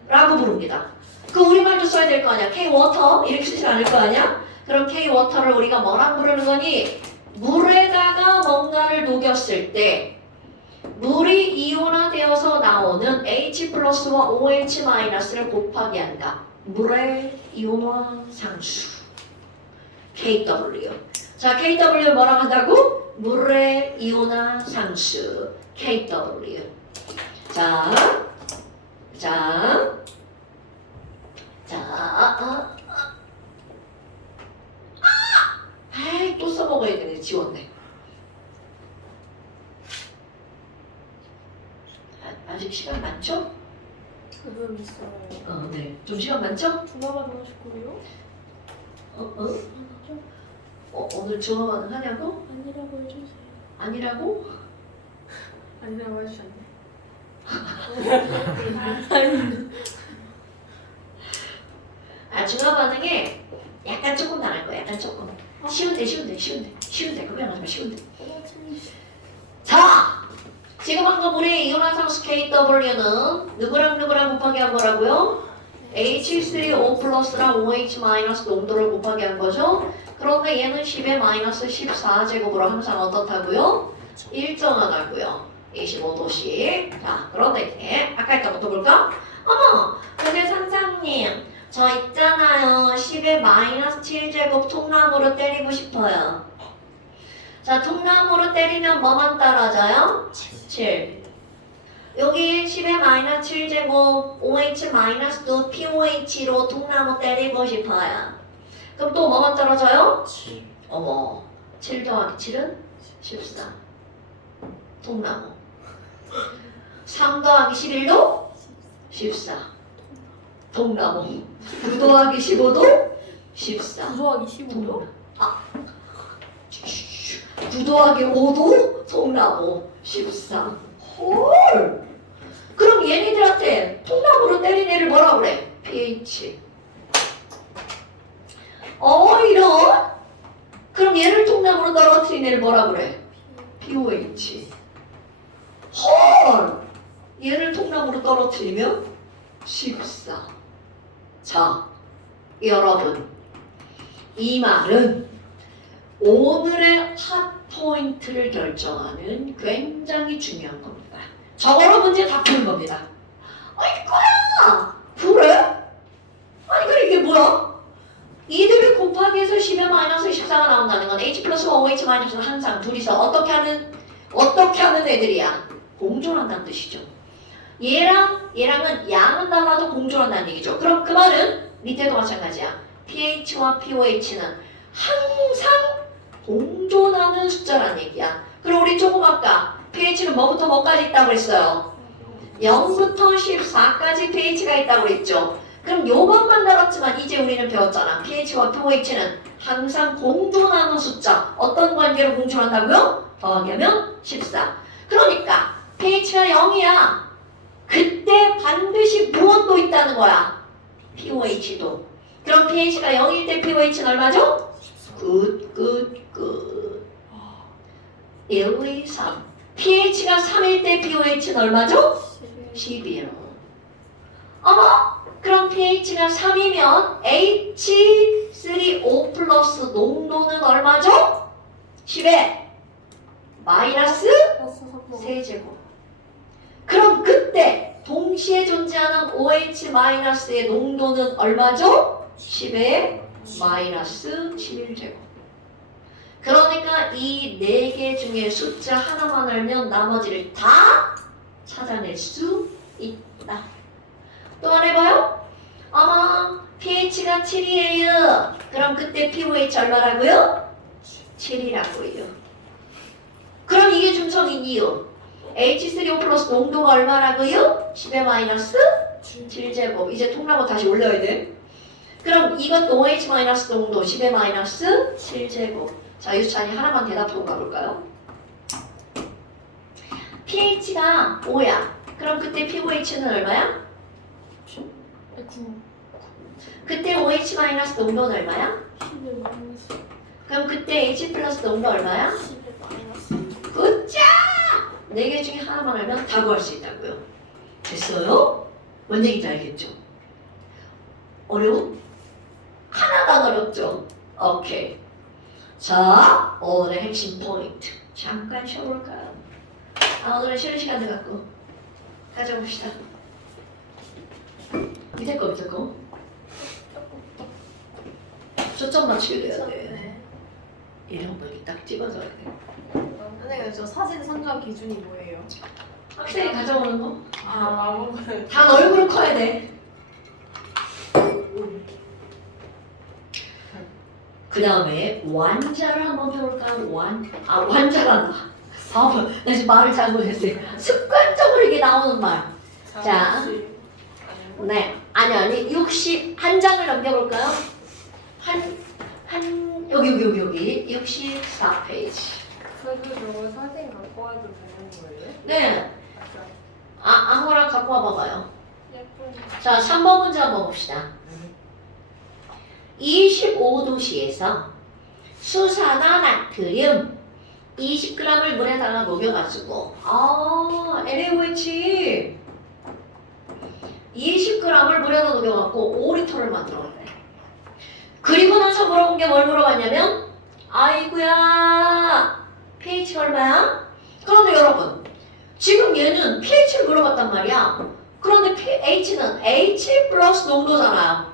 라고 부릅니다. 그 우리말도 써야 될 거 아니야. K-워터 이렇게 쓰지 않을 거 아니야? 그럼 K-워터를 우리가 뭐라고 부르는 거니? 물에다가 뭔가를 녹였을 때 물이 이온화되어서 나오는 H 플러스와 OH 마이너스를 곱하기 한다. 물의 이온화 상수. KW. 자, KW 뭐라고 한다고? 물의 이온화 상수. KW. 자, 아이, 또 써먹어야 되네. 지웠네. 아직 시간 많죠? 그건 있어요. 네. 좀 시간 많죠? 중화반응 하셨고요. 오늘 중화반응 하냐고? 아니라고 해주세요. 아니라고? 아니라고 해주셨네. 중화반응에 약간 조금 나갈 거야. 약간 조금. 쉬운데. 그냥 하지 마. 쉬운데. 자! 지금 방금 우리 이온화상수 KW는 누구랑 곱하기 한 거라고요? H3O 플러스랑 OH 마이너스 농도를 곱하기 한 거죠? 그런데 얘는 10의 마이너스 14제곱으로 항상 어떻다고요? 일정하다고요. 25도씩. 자, 그런데 이제 아까 했던 볼까? 어머! 근데 선생님 저 있잖아요. 10의 마이너스 7제곱 통나무로 때리고 싶어요. 자, 통나무로 때리면 뭐만 떨어져요? 7. 여기 10의 마이너스 7제곱 OH 마이너스도 POH로 통나무 때리고 싶어요. 그럼 또 뭐만 떨어져요? 7. 어머, 7 더하기 7은 14. 통나무. 3 더하기 11도 14. 통나무. 9 더하기 15도 14. 9 더하기 15도? 9 더하기 5도 통나무 14. 헐! 그럼 얘네들한테 통나무로 때린 애를 뭐라 그래? pH. 이런? 그럼 얘를 통나무로 떨어뜨린 애를 뭐라 그래? pOH. 헐! 얘를 통나무로 떨어뜨리면 14. 자, 여러분. 이 말은 오늘의 핫포인트를 결정하는 굉장히 중요한 겁니다. 저거로 문제 다 푸는 겁니다. 이거야! 그래? 아니 그래 이게 뭐야? 이들을 곱하기 해서 10의 마이너스 14가 나온다는 건 H 플러스와 OH 마이너스는 항상 둘이서 어떻게 하는 애들이야? 공존한다는 뜻이죠. 얘랑은 양은 달라도 공존한다는 얘기죠. 그럼 그 말은 밑에도 마찬가지야. pH와 pOH는 항상 공존하는 숫자란 얘기야. 그럼 우리 조금 아까 pH는 뭐부터 뭐까지 있다고 했어요? 0부터 14까지 pH가 있다고 그랬죠. 그럼 요것만 다뤘지만 이제 우리는 배웠잖아. pH와 pOH는 항상 공존하는 숫자. 어떤 관계로 공존한다고요? 더하기하면 14. 그러니까 pH가 0이야. 그때 반드시 무엇도 있다는 거야? pOH도. 그럼 pH가 0일 때 pOH는 얼마죠? 끝. 1, 2, 3. pH가 3일 때 pOH는 얼마죠? 11. 어머! 그럼 pH가 3이면 H3O 플러스 농도는 얼마죠? 10에 마이너스 3제곱. 그럼 그때 동시에 존재하는 OH 마이너스의 농도는 얼마죠? 10에 마이너스 11제곱. 그러니까 이 4개 중에 숫자 하나만 알면 나머지를 다 찾아낼 수 있다. 또 한 해봐요. pH가 7이에요. 그럼 그때 pOH 얼마라고요? 7이라고요. 그럼 이게 중성인 이유. H3O 플러스 농도가 얼마라고요? 10의 마이너스 7제곱. 이제 통나무 다시 올려야 돼. 그럼 이것도 OH 마이너스 농도 10의 마이너스 7제곱. 자, 유찬이 하나만 대답하고 가볼까요? pH가 5야. 그럼 그때 pOH는 얼마야? 9. 그때 OH 마이너스 농도는 얼마야? 10의 마이너스. 그럼 그때 H 플러스 농도 얼마야? 10의 마이너스. 굿자! 4개 중에 하나만 알면 다 구할 수 있다고요. 됐어요? 뭔 얘기인지 알겠죠? 어려워? 하나도 안 어렵죠? 오케이. 자, 오늘의 핵심 포인트 잠깐 쉬어볼까요? 오늘은 쉬는 시간 돼갖고 가져봅시다. 밑에 거 밑에 거 초점 맞추게 돼야 돼. 네. 이런 거 이렇게 딱 찍어줘야 돼. 선생님 저 사진 상가 기준이 뭐예요? 학생이 가져오는 거? 아무거나. 다 얼굴을 커야 돼. 그 다음에 완자를 한번 펴볼까요? 완자란다. 나 지금 말을 잘못했어요. 습관적으로 이게 나오는 말. 자. 네. 아니 60 한 장을 넘겨볼까요? 여기 64페이지. 저도 저거 사진 갖고 와도 되는 거예요? 네. 아무거나 갖고 와봐봐요. 예쁜. 자, 3번 문제 한번 봅시다. 25도씨에서 수산화 나트륨 20g을 물에다가 녹여가지고 NaOH 20g을 물에다 녹여갖고 5리터를 만들어냈네. 그리고 나서 물어본 게 뭘 물어봤냐면 아이고야 pH가 얼마야? 그런데 여러분 지금 얘는 pH를 물어봤단 말이야. 그런데 pH는 H 플러스 농도잖아요.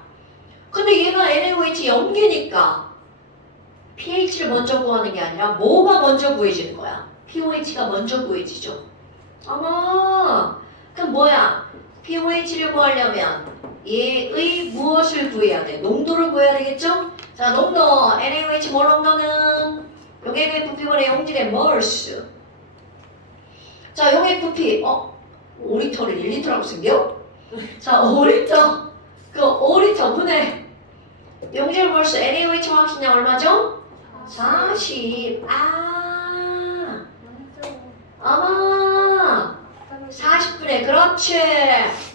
근데 얘가 NaOH 염계니까 pH를 먼저 구하는 게 아니라 뭐가 먼저 구해지는 거야? pOH가 먼저 구해지죠. 그럼 뭐야? pOH를 구하려면 얘의 무엇을 구해야 돼? 농도를 구해야 되겠죠? 자, 농도 NaOH 몰 농도는 용액의 부피분의 용질의 몰수. 자, 용액 부피 5리터를 1리터라고 생겨? 자, 5리터 그 5리터 분의 용질 몰수 NaOH 화학식량 얼마죠? 40. 아마 40분의 그렇지.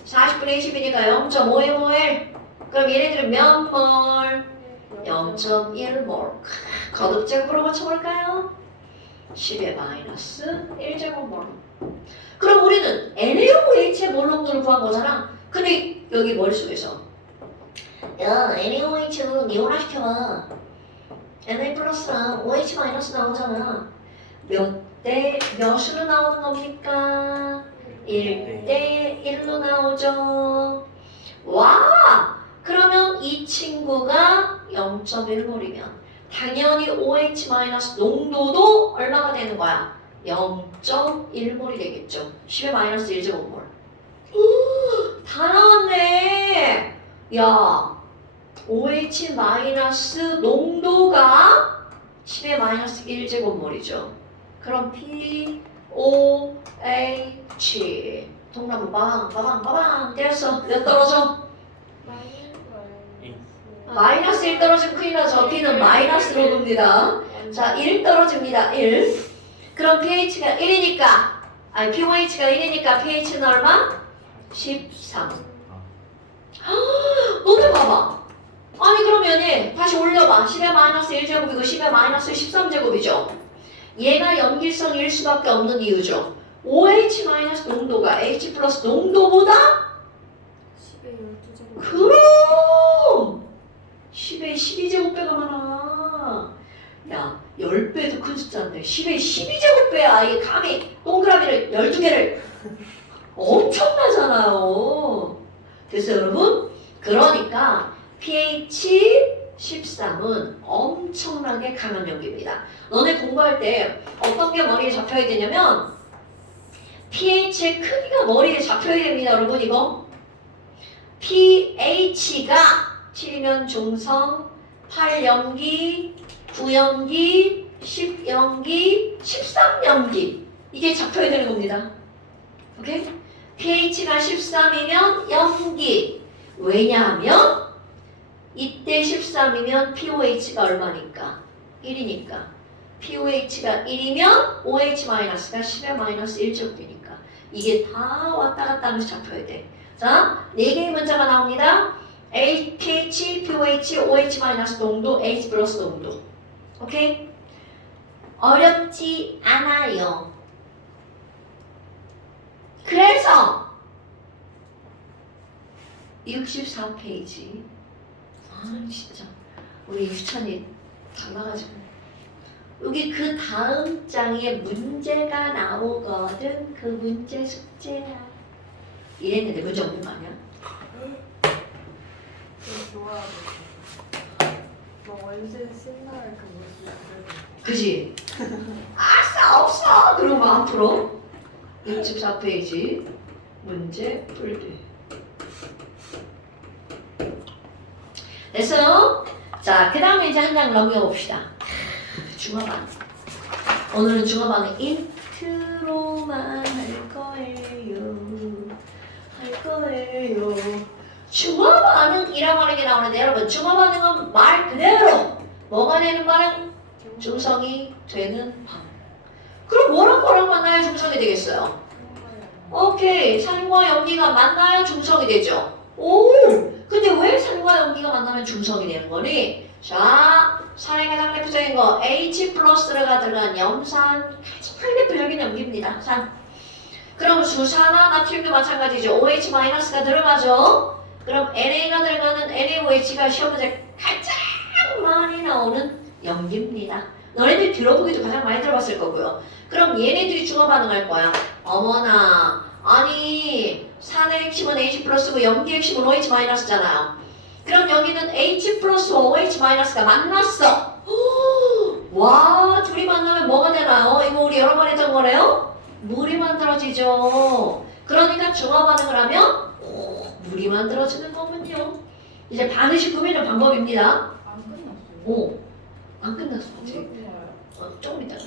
40분의 20이니까 0.5mol. 그럼 얘네들은 몇 몰? 0.1몰. 거듭적으로 맞춰볼까요? 10의 마이너스 1제곱몰. 그럼 우리는 NaOH의 몰 농도를 구한 거잖아. 근데 여기 머릿속에서 야, NaOH는 이온화시켜봐. Na 플러스랑 OH 마이너스 나오잖아. 몇으로 나오는 겁니까? 1대 1로 나오죠. 와! 그러면 이 친구가 0.1몰이면 당연히 OH 마이너스 농도도 얼마가 되는 거야? 0.1몰이 되겠죠. 10의 마이너스 1제곱몰. 다 나왔네. 야, OH 마이너스 농도가 10의 마이너스 1제곱몰이죠. 그럼 POH 통나무 빠방 때렸어. 몇 떨어져? 마이너스 1 떨어지면 큰일 나죠. P는 마이너스로 봅니다. 자, 1 떨어집니다. 1. 그럼 pH가 1이니까 pOH가 1이니까 pH는 얼마? 13. 너네 봐봐. 아니 그러면 다시 올려봐. 10의 마이너스 1제곱이고 10의 마이너스 13제곱이죠. 얘가 염기성일 수밖에 없는 이유죠. OH 마이너스 농도가 H 플러스 농도보다 10의 12제곱. 그럼 10의 12제곱배가 많아. 야 10배도 큰 숫자인데 10의 12제곱배야. 이게 감히 동그라미를 12개를 엄청나잖아요. 그래서 여러분 그러니까 pH 13은 엄청나게 강한 염기입니다. 너네 공부할 때 어떤 게 머리에 잡혀야 되냐면 pH의 크기가 머리에 잡혀야 됩니다. 여러분 이거 pH가 7이면 중성, 8염기, 9염기, 10염기, 13염기 이게 잡혀야 되는 겁니다. 오케이? pH가 13이면 염기. 왜냐하면 이때 13이면 pOH가 얼마니까? 1이니까. pOH가 1이면 OH-가 10의 마이너스 1제곱이니까. 이게 다 왔다 갔다 하면서 잡혀야 돼. 자, 4개의 문자가 나옵니다. pH, pOH, OH- 농도, H 플러스 농도. 오케이? 어렵지 않아요. 그래서 64페이지. 아 진짜 우리 유찬이 달라가지고 여기 그 다음 장에 문제가 나오거든. 그 문제 숙제야. 이랬는데 문제 없는 거 아니야? 좋아하겠어. 너 언제 신나를 그 모습을 그지? 아싸 없어. 그러면 앞으로 64페이지 문제 풀기. 됐어요? 자, 그 다음에 이제 한 장 넘겨봅시다. 중화반. 오늘은 중화반은 인트로만 할 거예요. 할 거예요. 중화반응이라고 하는 게 나오는데 여러분 중화반응은 말 그대로 뭐가 되는 반응? 중성이 되는 반응. 그럼 뭐랑 만나야 중성이 되겠어요? 오케이. 산과 연기가 만나야 중성이 되죠. 오! 근데 왜 산과 연기가 만나면 중성이 되는 거니? 자, 산의 가장 대표적인 거 H 플러스가 들어간 염산 가장 대표적인 연기입니다. 산. 그럼 수산화 나트륨도 마찬가지죠. OH 마이너스가 들어가죠. 그럼 NA가 들어가는 NaOH가 시험 문제 가장 많이 나오는 염기입니다. 너네들 들어보기도 가장 많이 들어봤을 거고요. 그럼 얘네들이 중화 반응할 거야. 어머나, 아니 산의 핵심은 H 플러스고 염기의 핵심은 OH 마이너스잖아요. 그럼 여기는 H 플러스와 OH 마이너스가 만났어. 와, 둘이 만나면 뭐가 되나요? 이거 우리 여러 번 했던 거래요? 물이 만들어지죠. 그러니까 중화 반응을 하면 물이 만들어지는 거군요. 이제 반응식 꾸미는 방법입니다. 안 끝났어요. 오, 안 끝났어. 아직. 조금 있다가.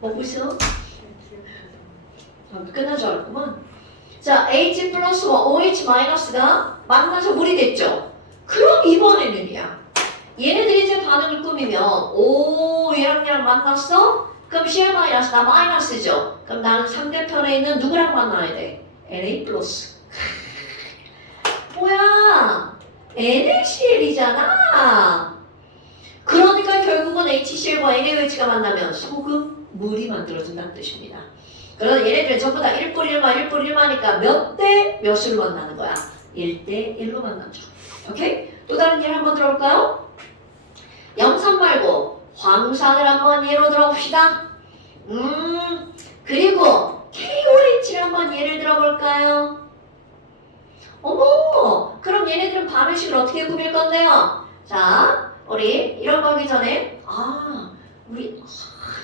먹고 있어? 끝난 줄 알았구만. 자, H 플러스와 OH 마이너스가 만나서 물이 됐죠. 그럼 이번에는요. 얘네들이 이제 반응을 꾸미면 오, 얘랑 만났어? 그럼 CL 마이너스, 나 마이너스죠. 그럼 나는 상대편에 있는 누구랑 만나야 돼? Na 플러스. 뭐야? NaCl이잖아. 그러니까 결국은 HCl과 NaOH가 만나면 소금, 물이 만들어진다는 뜻입니다. 그러나 얘네들은 전부 다 1뿔 1마, 1뿔 1마니까 몇 대 몇으로 만나는 거야? 1대 1로 만나죠. 오케이? 또 다른 예를 한번 들어볼까요? 염산 말고 황산을 한번 예로 들어봅시다. 그리고 KOH를 한번 예를 들어볼까요? 어머! 그럼 얘네들은 반응식을 어떻게 꾸밀 건데요? 자, 우리 이런 거 하기 전에 우리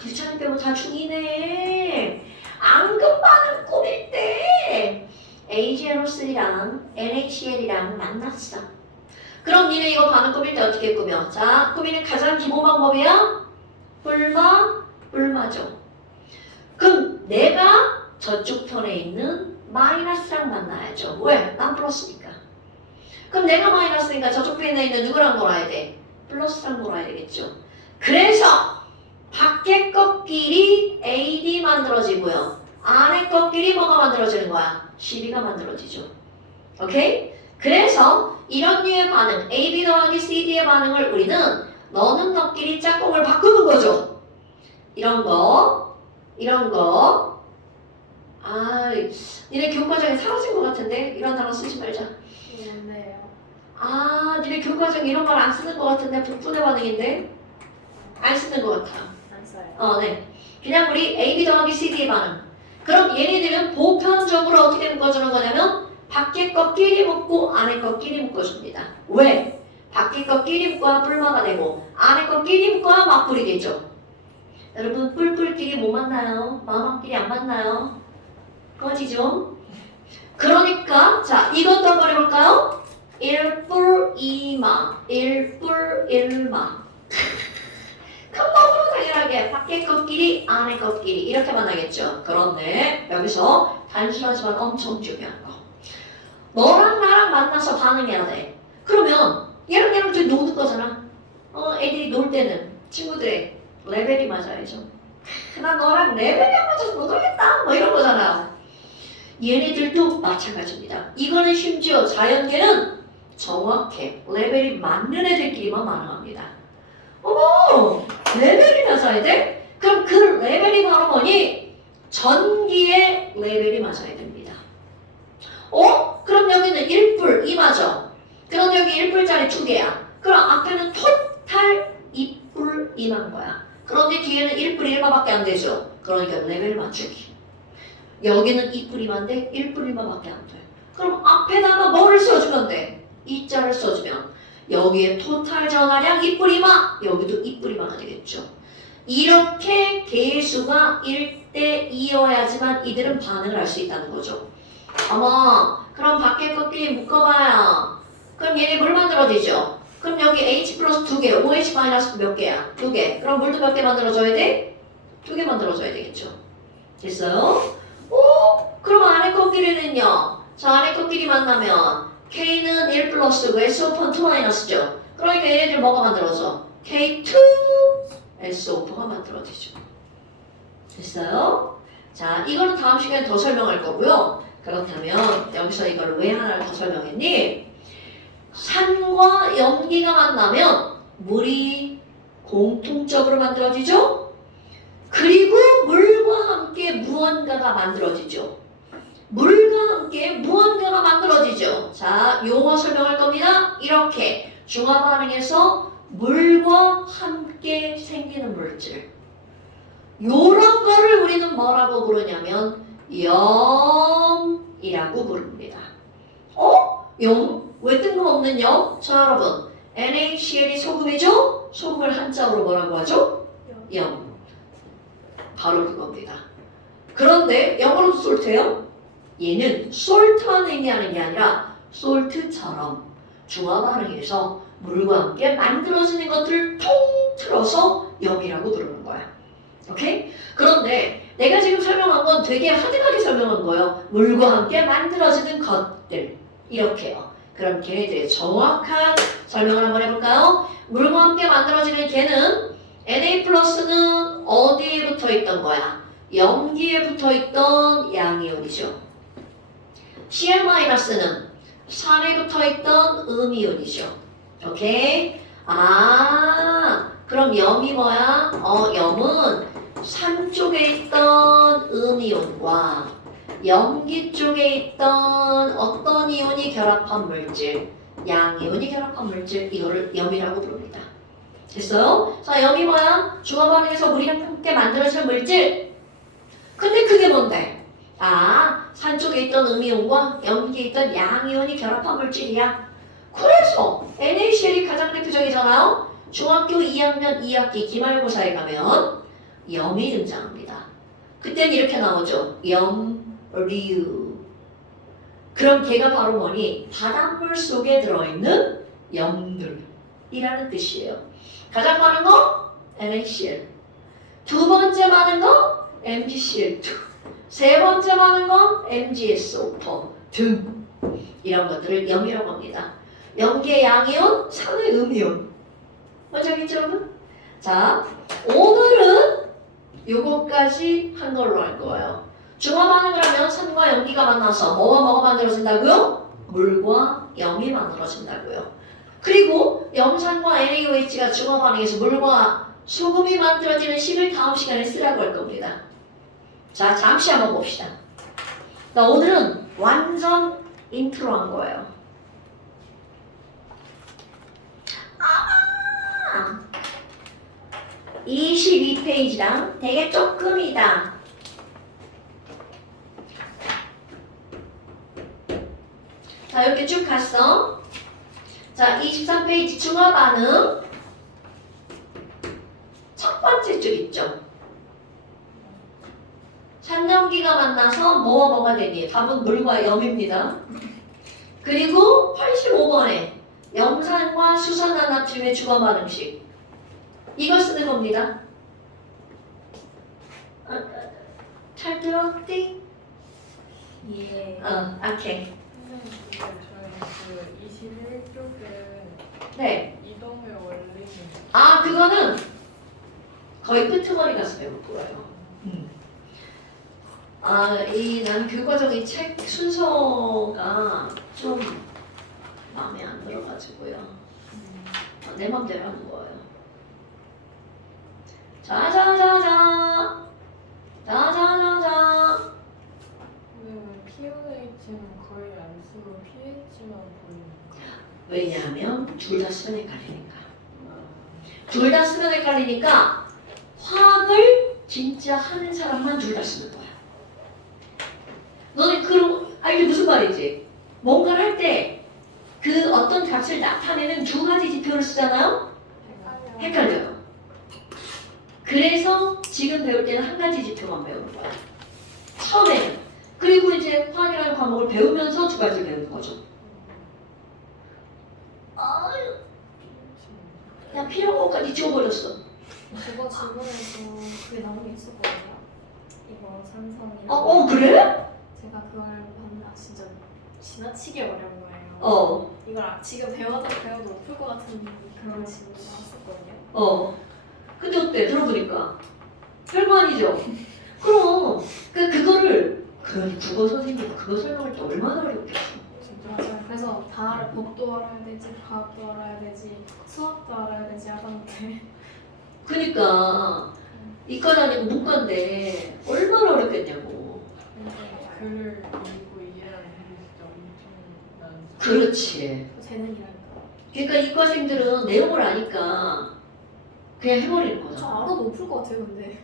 유찬이 빼고 다 중이네. 앙금 반응 꾸밀 때 AgNO3랑 NaCl이랑 만났어. 그럼 니네 이거 반응 꾸밀 때 어떻게 꾸며? 자, 꾸미는 가장 기본 방법이야? 뿔마죠. 그럼 내가 저쪽 편에 있는 마이너스랑 만나야죠. 왜? 난 플러스니까. 그럼 내가 마이너스니까 저쪽 편에 있는 누구랑 놀아야 돼? 플러스랑 놀아야 되겠죠. 그래서 밖에 것끼리 AD 만들어지고요. 안에 것끼리 뭐가 만들어지는 거야? CB가 만들어지죠. 오케이? 그래서 이런 류의 반응, AB 더하기 CD의 반응을 우리는 너는 너끼리 짝꿍을 바꾸는 거죠. 이런 거. 니네 교과정에 사라진 것 같은데? 이런 단어 쓰지 말자. 좋네요. 니네 교과정에 이런 말 안 쓰는 것 같은데? 분분의 반응인데? 안 쓰는 것 같아. 안 써요. 네. 그냥 우리 AB 더하기 CD의 반응. 그럼 얘네들은 보편적으로 어떻게 묶어주는 거냐면 밖에 것끼리 묶고 안에 것끼리 묶어줍니다. 왜? 밖에 것끼리 묶어야 뿔마가 되고 안에 것끼리 묶어야 맞뿔이 되죠. 여러분 뿔뿔끼리 뭐 만나요? 마마끼리 안 만나요? 꺼지죠? 그러니까 자 이것도 한번 해볼까요? 1뿔 2마 1뿔 1마 큰 법으로 당연하게 밖에 것끼리 안에 것끼리 이렇게 만나겠죠. 그런데 여기서 단순하지만 엄청 중요한 거 너랑 나랑 만나서 반응해야 돼. 그러면 얘랑 둘이 노는 거잖아. 애들이 놀 때는 친구들의 레벨이 맞아야죠. 나 너랑 레벨이 안 맞아서 못 놀겠다 뭐 이런 거잖아. 얘네들도 마찬가지입니다. 이거는 심지어 자연계는 정확해. 레벨이 맞는 애들끼리만 반응합니다. 어머! 레벨이 맞아야 돼? 그럼 그 레벨이 바로 뭐니? 전기의 레벨이 맞아야 됩니다. 그럼 여기는 1뿔 1뿔 이마죠. 그런데 여기 1뿔짜리 2개야. 그럼 앞에는 토탈 2뿔 이마인 거야. 그런데 뒤에는 1뿔 1마밖에 안 되죠. 그러니까 레벨 맞추기. 여기는 2뿔 이마인데 1뿔 이마밖에 안 돼. 그럼 앞에다가 뭐를 써주면 돼? 2자를 써주면 여기에 토탈 전하량 2뿔 이마, 여기도 2뿔 이마가 되겠죠. 이렇게 개수가 1대 2여야지만 이들은 반응을 할 수 있다는 거죠. 어머, 그럼 밖에 것끼리 묶어봐요. 그럼 얘네 물 만들어지죠? 그럼 여기 H 플러스 2개, OH 마이너스 몇 개야? 2개. 그럼 물도 몇 개 만들어줘야 돼? 2개 만들어줘야 되겠죠. 됐어요? 오, 그럼 안에 것끼리는요? 자, 안에 것끼리 만나면 K는 1 플러스고 SO4는 2 마이너스죠. 그러니까 얘네들 뭐가 만들어져? K2 SO4가 만들어지죠. 됐어요? 자, 이거는 다음 시간에 더 설명할 거고요. 그렇다면 여기서 이걸 왜 하나를 더 설명했니? 산과 염기가 만나면 물이 공통적으로 만들어지죠? 그리고 물과 함께 무언가가 만들어지죠. 물과 함께 무언가가 만들어지죠. 자, 요거 설명할 겁니다. 이렇게 중화 반응에서 물과 함께 생기는 물질. 요런 거를 우리는 뭐라고 부르냐면 염이라고 부릅니다. 염? 왜 뜬금없는 염? 자, 여러분, NaCl이 소금이죠? 소금을 한자어로 뭐라고 하죠? 염. 바로 그겁니다. 그런데 영어로도 솔트예요? 얘는 솔트만 의미하는 게 아니라 솔트처럼 중화 반응에서 물과 함께 만들어지는 것들을 통틀어서 염이라고 부르는 거야. 오케이? 그런데 내가 지금 설명한 건 되게 하드하게 설명한 거예요. 물과 함께 만들어지는 것들. 이렇게요. 그럼 걔네들의 정확한 설명을 한번 해볼까요? 물과 함께 만들어지는 걔는 Na 플러스는 어디에 붙어 있던 거야? 염기에 붙어 있던 양이온이죠. Cl 마이너스는 산에 붙어 있던 음이온이죠. 오케이? 아, 그럼 염이 뭐야? 염은 산 쪽에 있던 음이온과 염기 쪽에 있던 어떤 이온이 결합한 물질, 양이온이 결합한 물질, 이거를 염이라고 부릅니다. 됐어요? 자, 염이 뭐야? 중화 반응에서 물이랑 함께 만들어지는 물질. 근데 그게 뭔데? 아, 산 쪽에 있던 음이온과 염기에 있던 양이온이 결합한 물질이야. 그래서 NaCl이 가장 대표적이잖아요. 중학교 2학년 2학기 기말고사에 가면 염이 등장합니다. 그때는 이렇게 나오죠. 염류. 그럼 걔가 바로 뭐니? 바닷물 속에 들어있는 염들이라는 뜻이에요. 가장 많은 거 NaCl. 두 번째 많은 거 MgCl2. 세 번째 많은 거 MgSO4 등 이런 것들을 염이라고 합니다. 염기의 양이온, 산의 음이온. 뭔지 알겠죠, 여러분? 자, 오늘은 요거까지 한 걸로 할 거예요. 중화 반응을 하면 산과 염기가 만나서 뭐가 만들어진다고요? 물과 염이 만들어진다고요. 그리고 염산과 NaOH가 중화 반응에서 물과 소금이 만들어지는 식을 다음 시간에 쓰라고 할 겁니다. 자, 잠시 한번 봅시다. 나 오늘은 완전 인트로 한 거예요. 22페이지랑 되게 조금이다. 자, 이렇게 쭉 갔어. 자, 23페이지 중화 반응. 첫 번째 줄 있죠. 산염기가 만나서 뭐가 되니? 답은 물과 염입니다. 그리고 85번에 염산과 수산화나트륨의 중화 반응식. 이걸 쓰는 겁니다. 잘 들었지? 예. 오케이. 선생님, 근데 저희 그 21쪽에 네. 이동의 원리는 아, 그거는 거의 끄트머리 가서 배울 거예요. 난 교과정의 책 순서가 좀 마음에 안 들어가지고요. 내 맘대로 하는 거예요. 자자자자. 자자자자. 선생님 pH는 거의 안 쓰고 pH만 보여요. 왜냐하면 둘 다 쓰면 헷갈리니까. 둘 다 쓰면 헷갈리니까 화학을 진짜 하는 사람만 둘 다 쓰는 거야. 너는 이게 무슨 말이지? 뭔가를 할 때 그 어떤 값을 나타내는 두 가지 지표를 쓰잖아요? 헷갈려요. 그래서 지금 배울 때는 한 가지 지표만 배우는 거야. 처음에는. 그리고 이제 화학이라는 과목을 배우면서 두 가지를 배우는 거죠. 아유, 그냥 필요한 것까지 지워버렸어. 그거 질문에서 그게 나온 게 있었거든요. 이거 산성이랑. 그래? 제가 그걸 봤나 진짜 지나치게 어려운 거예요. 이걸 지금 배워도 못 풀 것 같은 그런 질문이 나왔었거든요. 근데 어때? 들어보니까. 별거 아니죠? 그럼. 그거를, 국어 선생님 그거 설명할 때 얼마나 어렵겠어. 맞아요. 그래서 단어를 법도 알아야 되지, 과학도 알아야 되지, 수학도 알아야 되지 하던데. 그니까. 이과도 아니고 문과인데 얼마나 어렵겠냐고. 글을 읽고 이해하는 게 진짜 엄청난. 그렇지. 재능이라니까. 그러니까 이과생들은 내용을 아니까 그냥 해버리는 저 거잖아. 알아도 못 풀 것 같아요, 근데.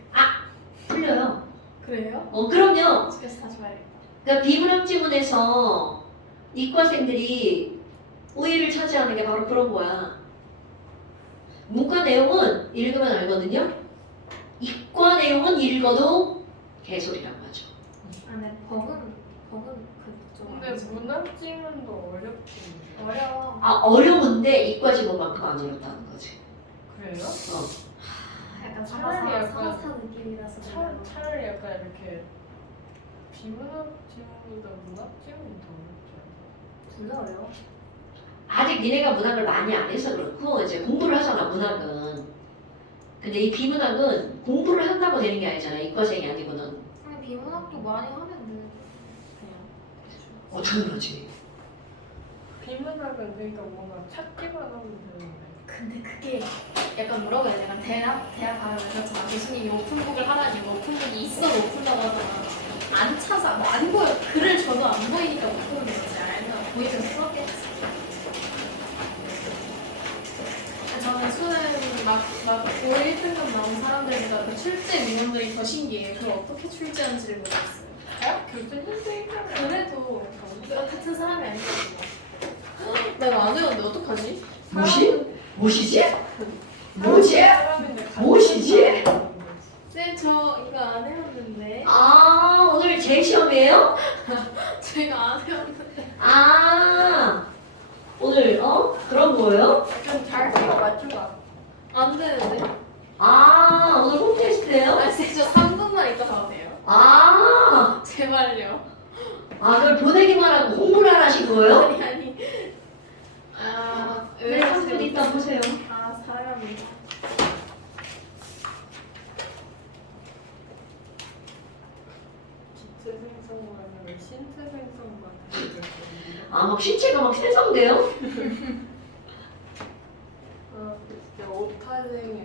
풀려요. 그래요? 그럼요. 집에서 다시 봐야겠다. 그러니까 비문학 지문에서 이과생들이 우위를 차지하는 게 바로 그런 거야. 문과 내용은 읽으면 알거든요. 이과 내용은 읽어도 개소리라고 하죠. 네, 법은 그쪽 근데 아니죠. 문학 지문도 어렵지. 어려워. 어려운데 이과 지문만큼 안 어렵다는 거지. 그래요? 약간 차라리 약간 사바사 느낌이라서. 차라리 약간 이렇게 비문학 지문보다 문학 지문이 더 어렵지 않아요? 둘 다 어려워. 아직 니네가 문학을 많이 안 해서 그렇고 이제 공부를 하잖아 문학은. 근데 이 비문학은 공부를 한다고 되는 게 아니잖아. 이과생이 아니고는. 아니 비문학도 많이 하면 돼. 그냥. 당연하지. 비문학은 그러니까 뭔가 찾기만 하면 되는데. 근데 그게 약간 뭐라고 해야 되나? 대학 가면 그렇잖아. 교수님이 오픈북을 하라니 오픈북이 있어 못 푼다고 하잖아. 안 찾아, 안 보여. 글을 줘도 안 보이니까 못 푸는 거지. 알면 보이면 풀었겠지. 저는 수능 막 9, 1등급 나온 사람들보다 그 출제 민원들이 더 신기해요. 그걸 어떻게 출제하는지를 모르겠어요. 대학 교수님도 있잖아요. 그래도 같은 사람이 아니고 내가 안 해봤는데 어떡하지? 무엇이지? 뭐지? 무엇이지? 쌤, 저 이거 안 해봤는데. 오늘 제 시험이에요? 제가 안 해봤는데. 오늘 그런 거예요? 좀잘 생각 맞춰봐. 안 되는데. 오늘 홈테스트예요? 쌤, 저 3분만 있다 가도 돼요? 제발요. 그걸 보내기만 하고 공부를 안 하신 거예요? 아니. 네, 3분 있다 보세요. 사람이. 기체 생성과는 왜 신체 생성과 다르거든요. 막 신체가 막 생성돼요? 진짜 오타생이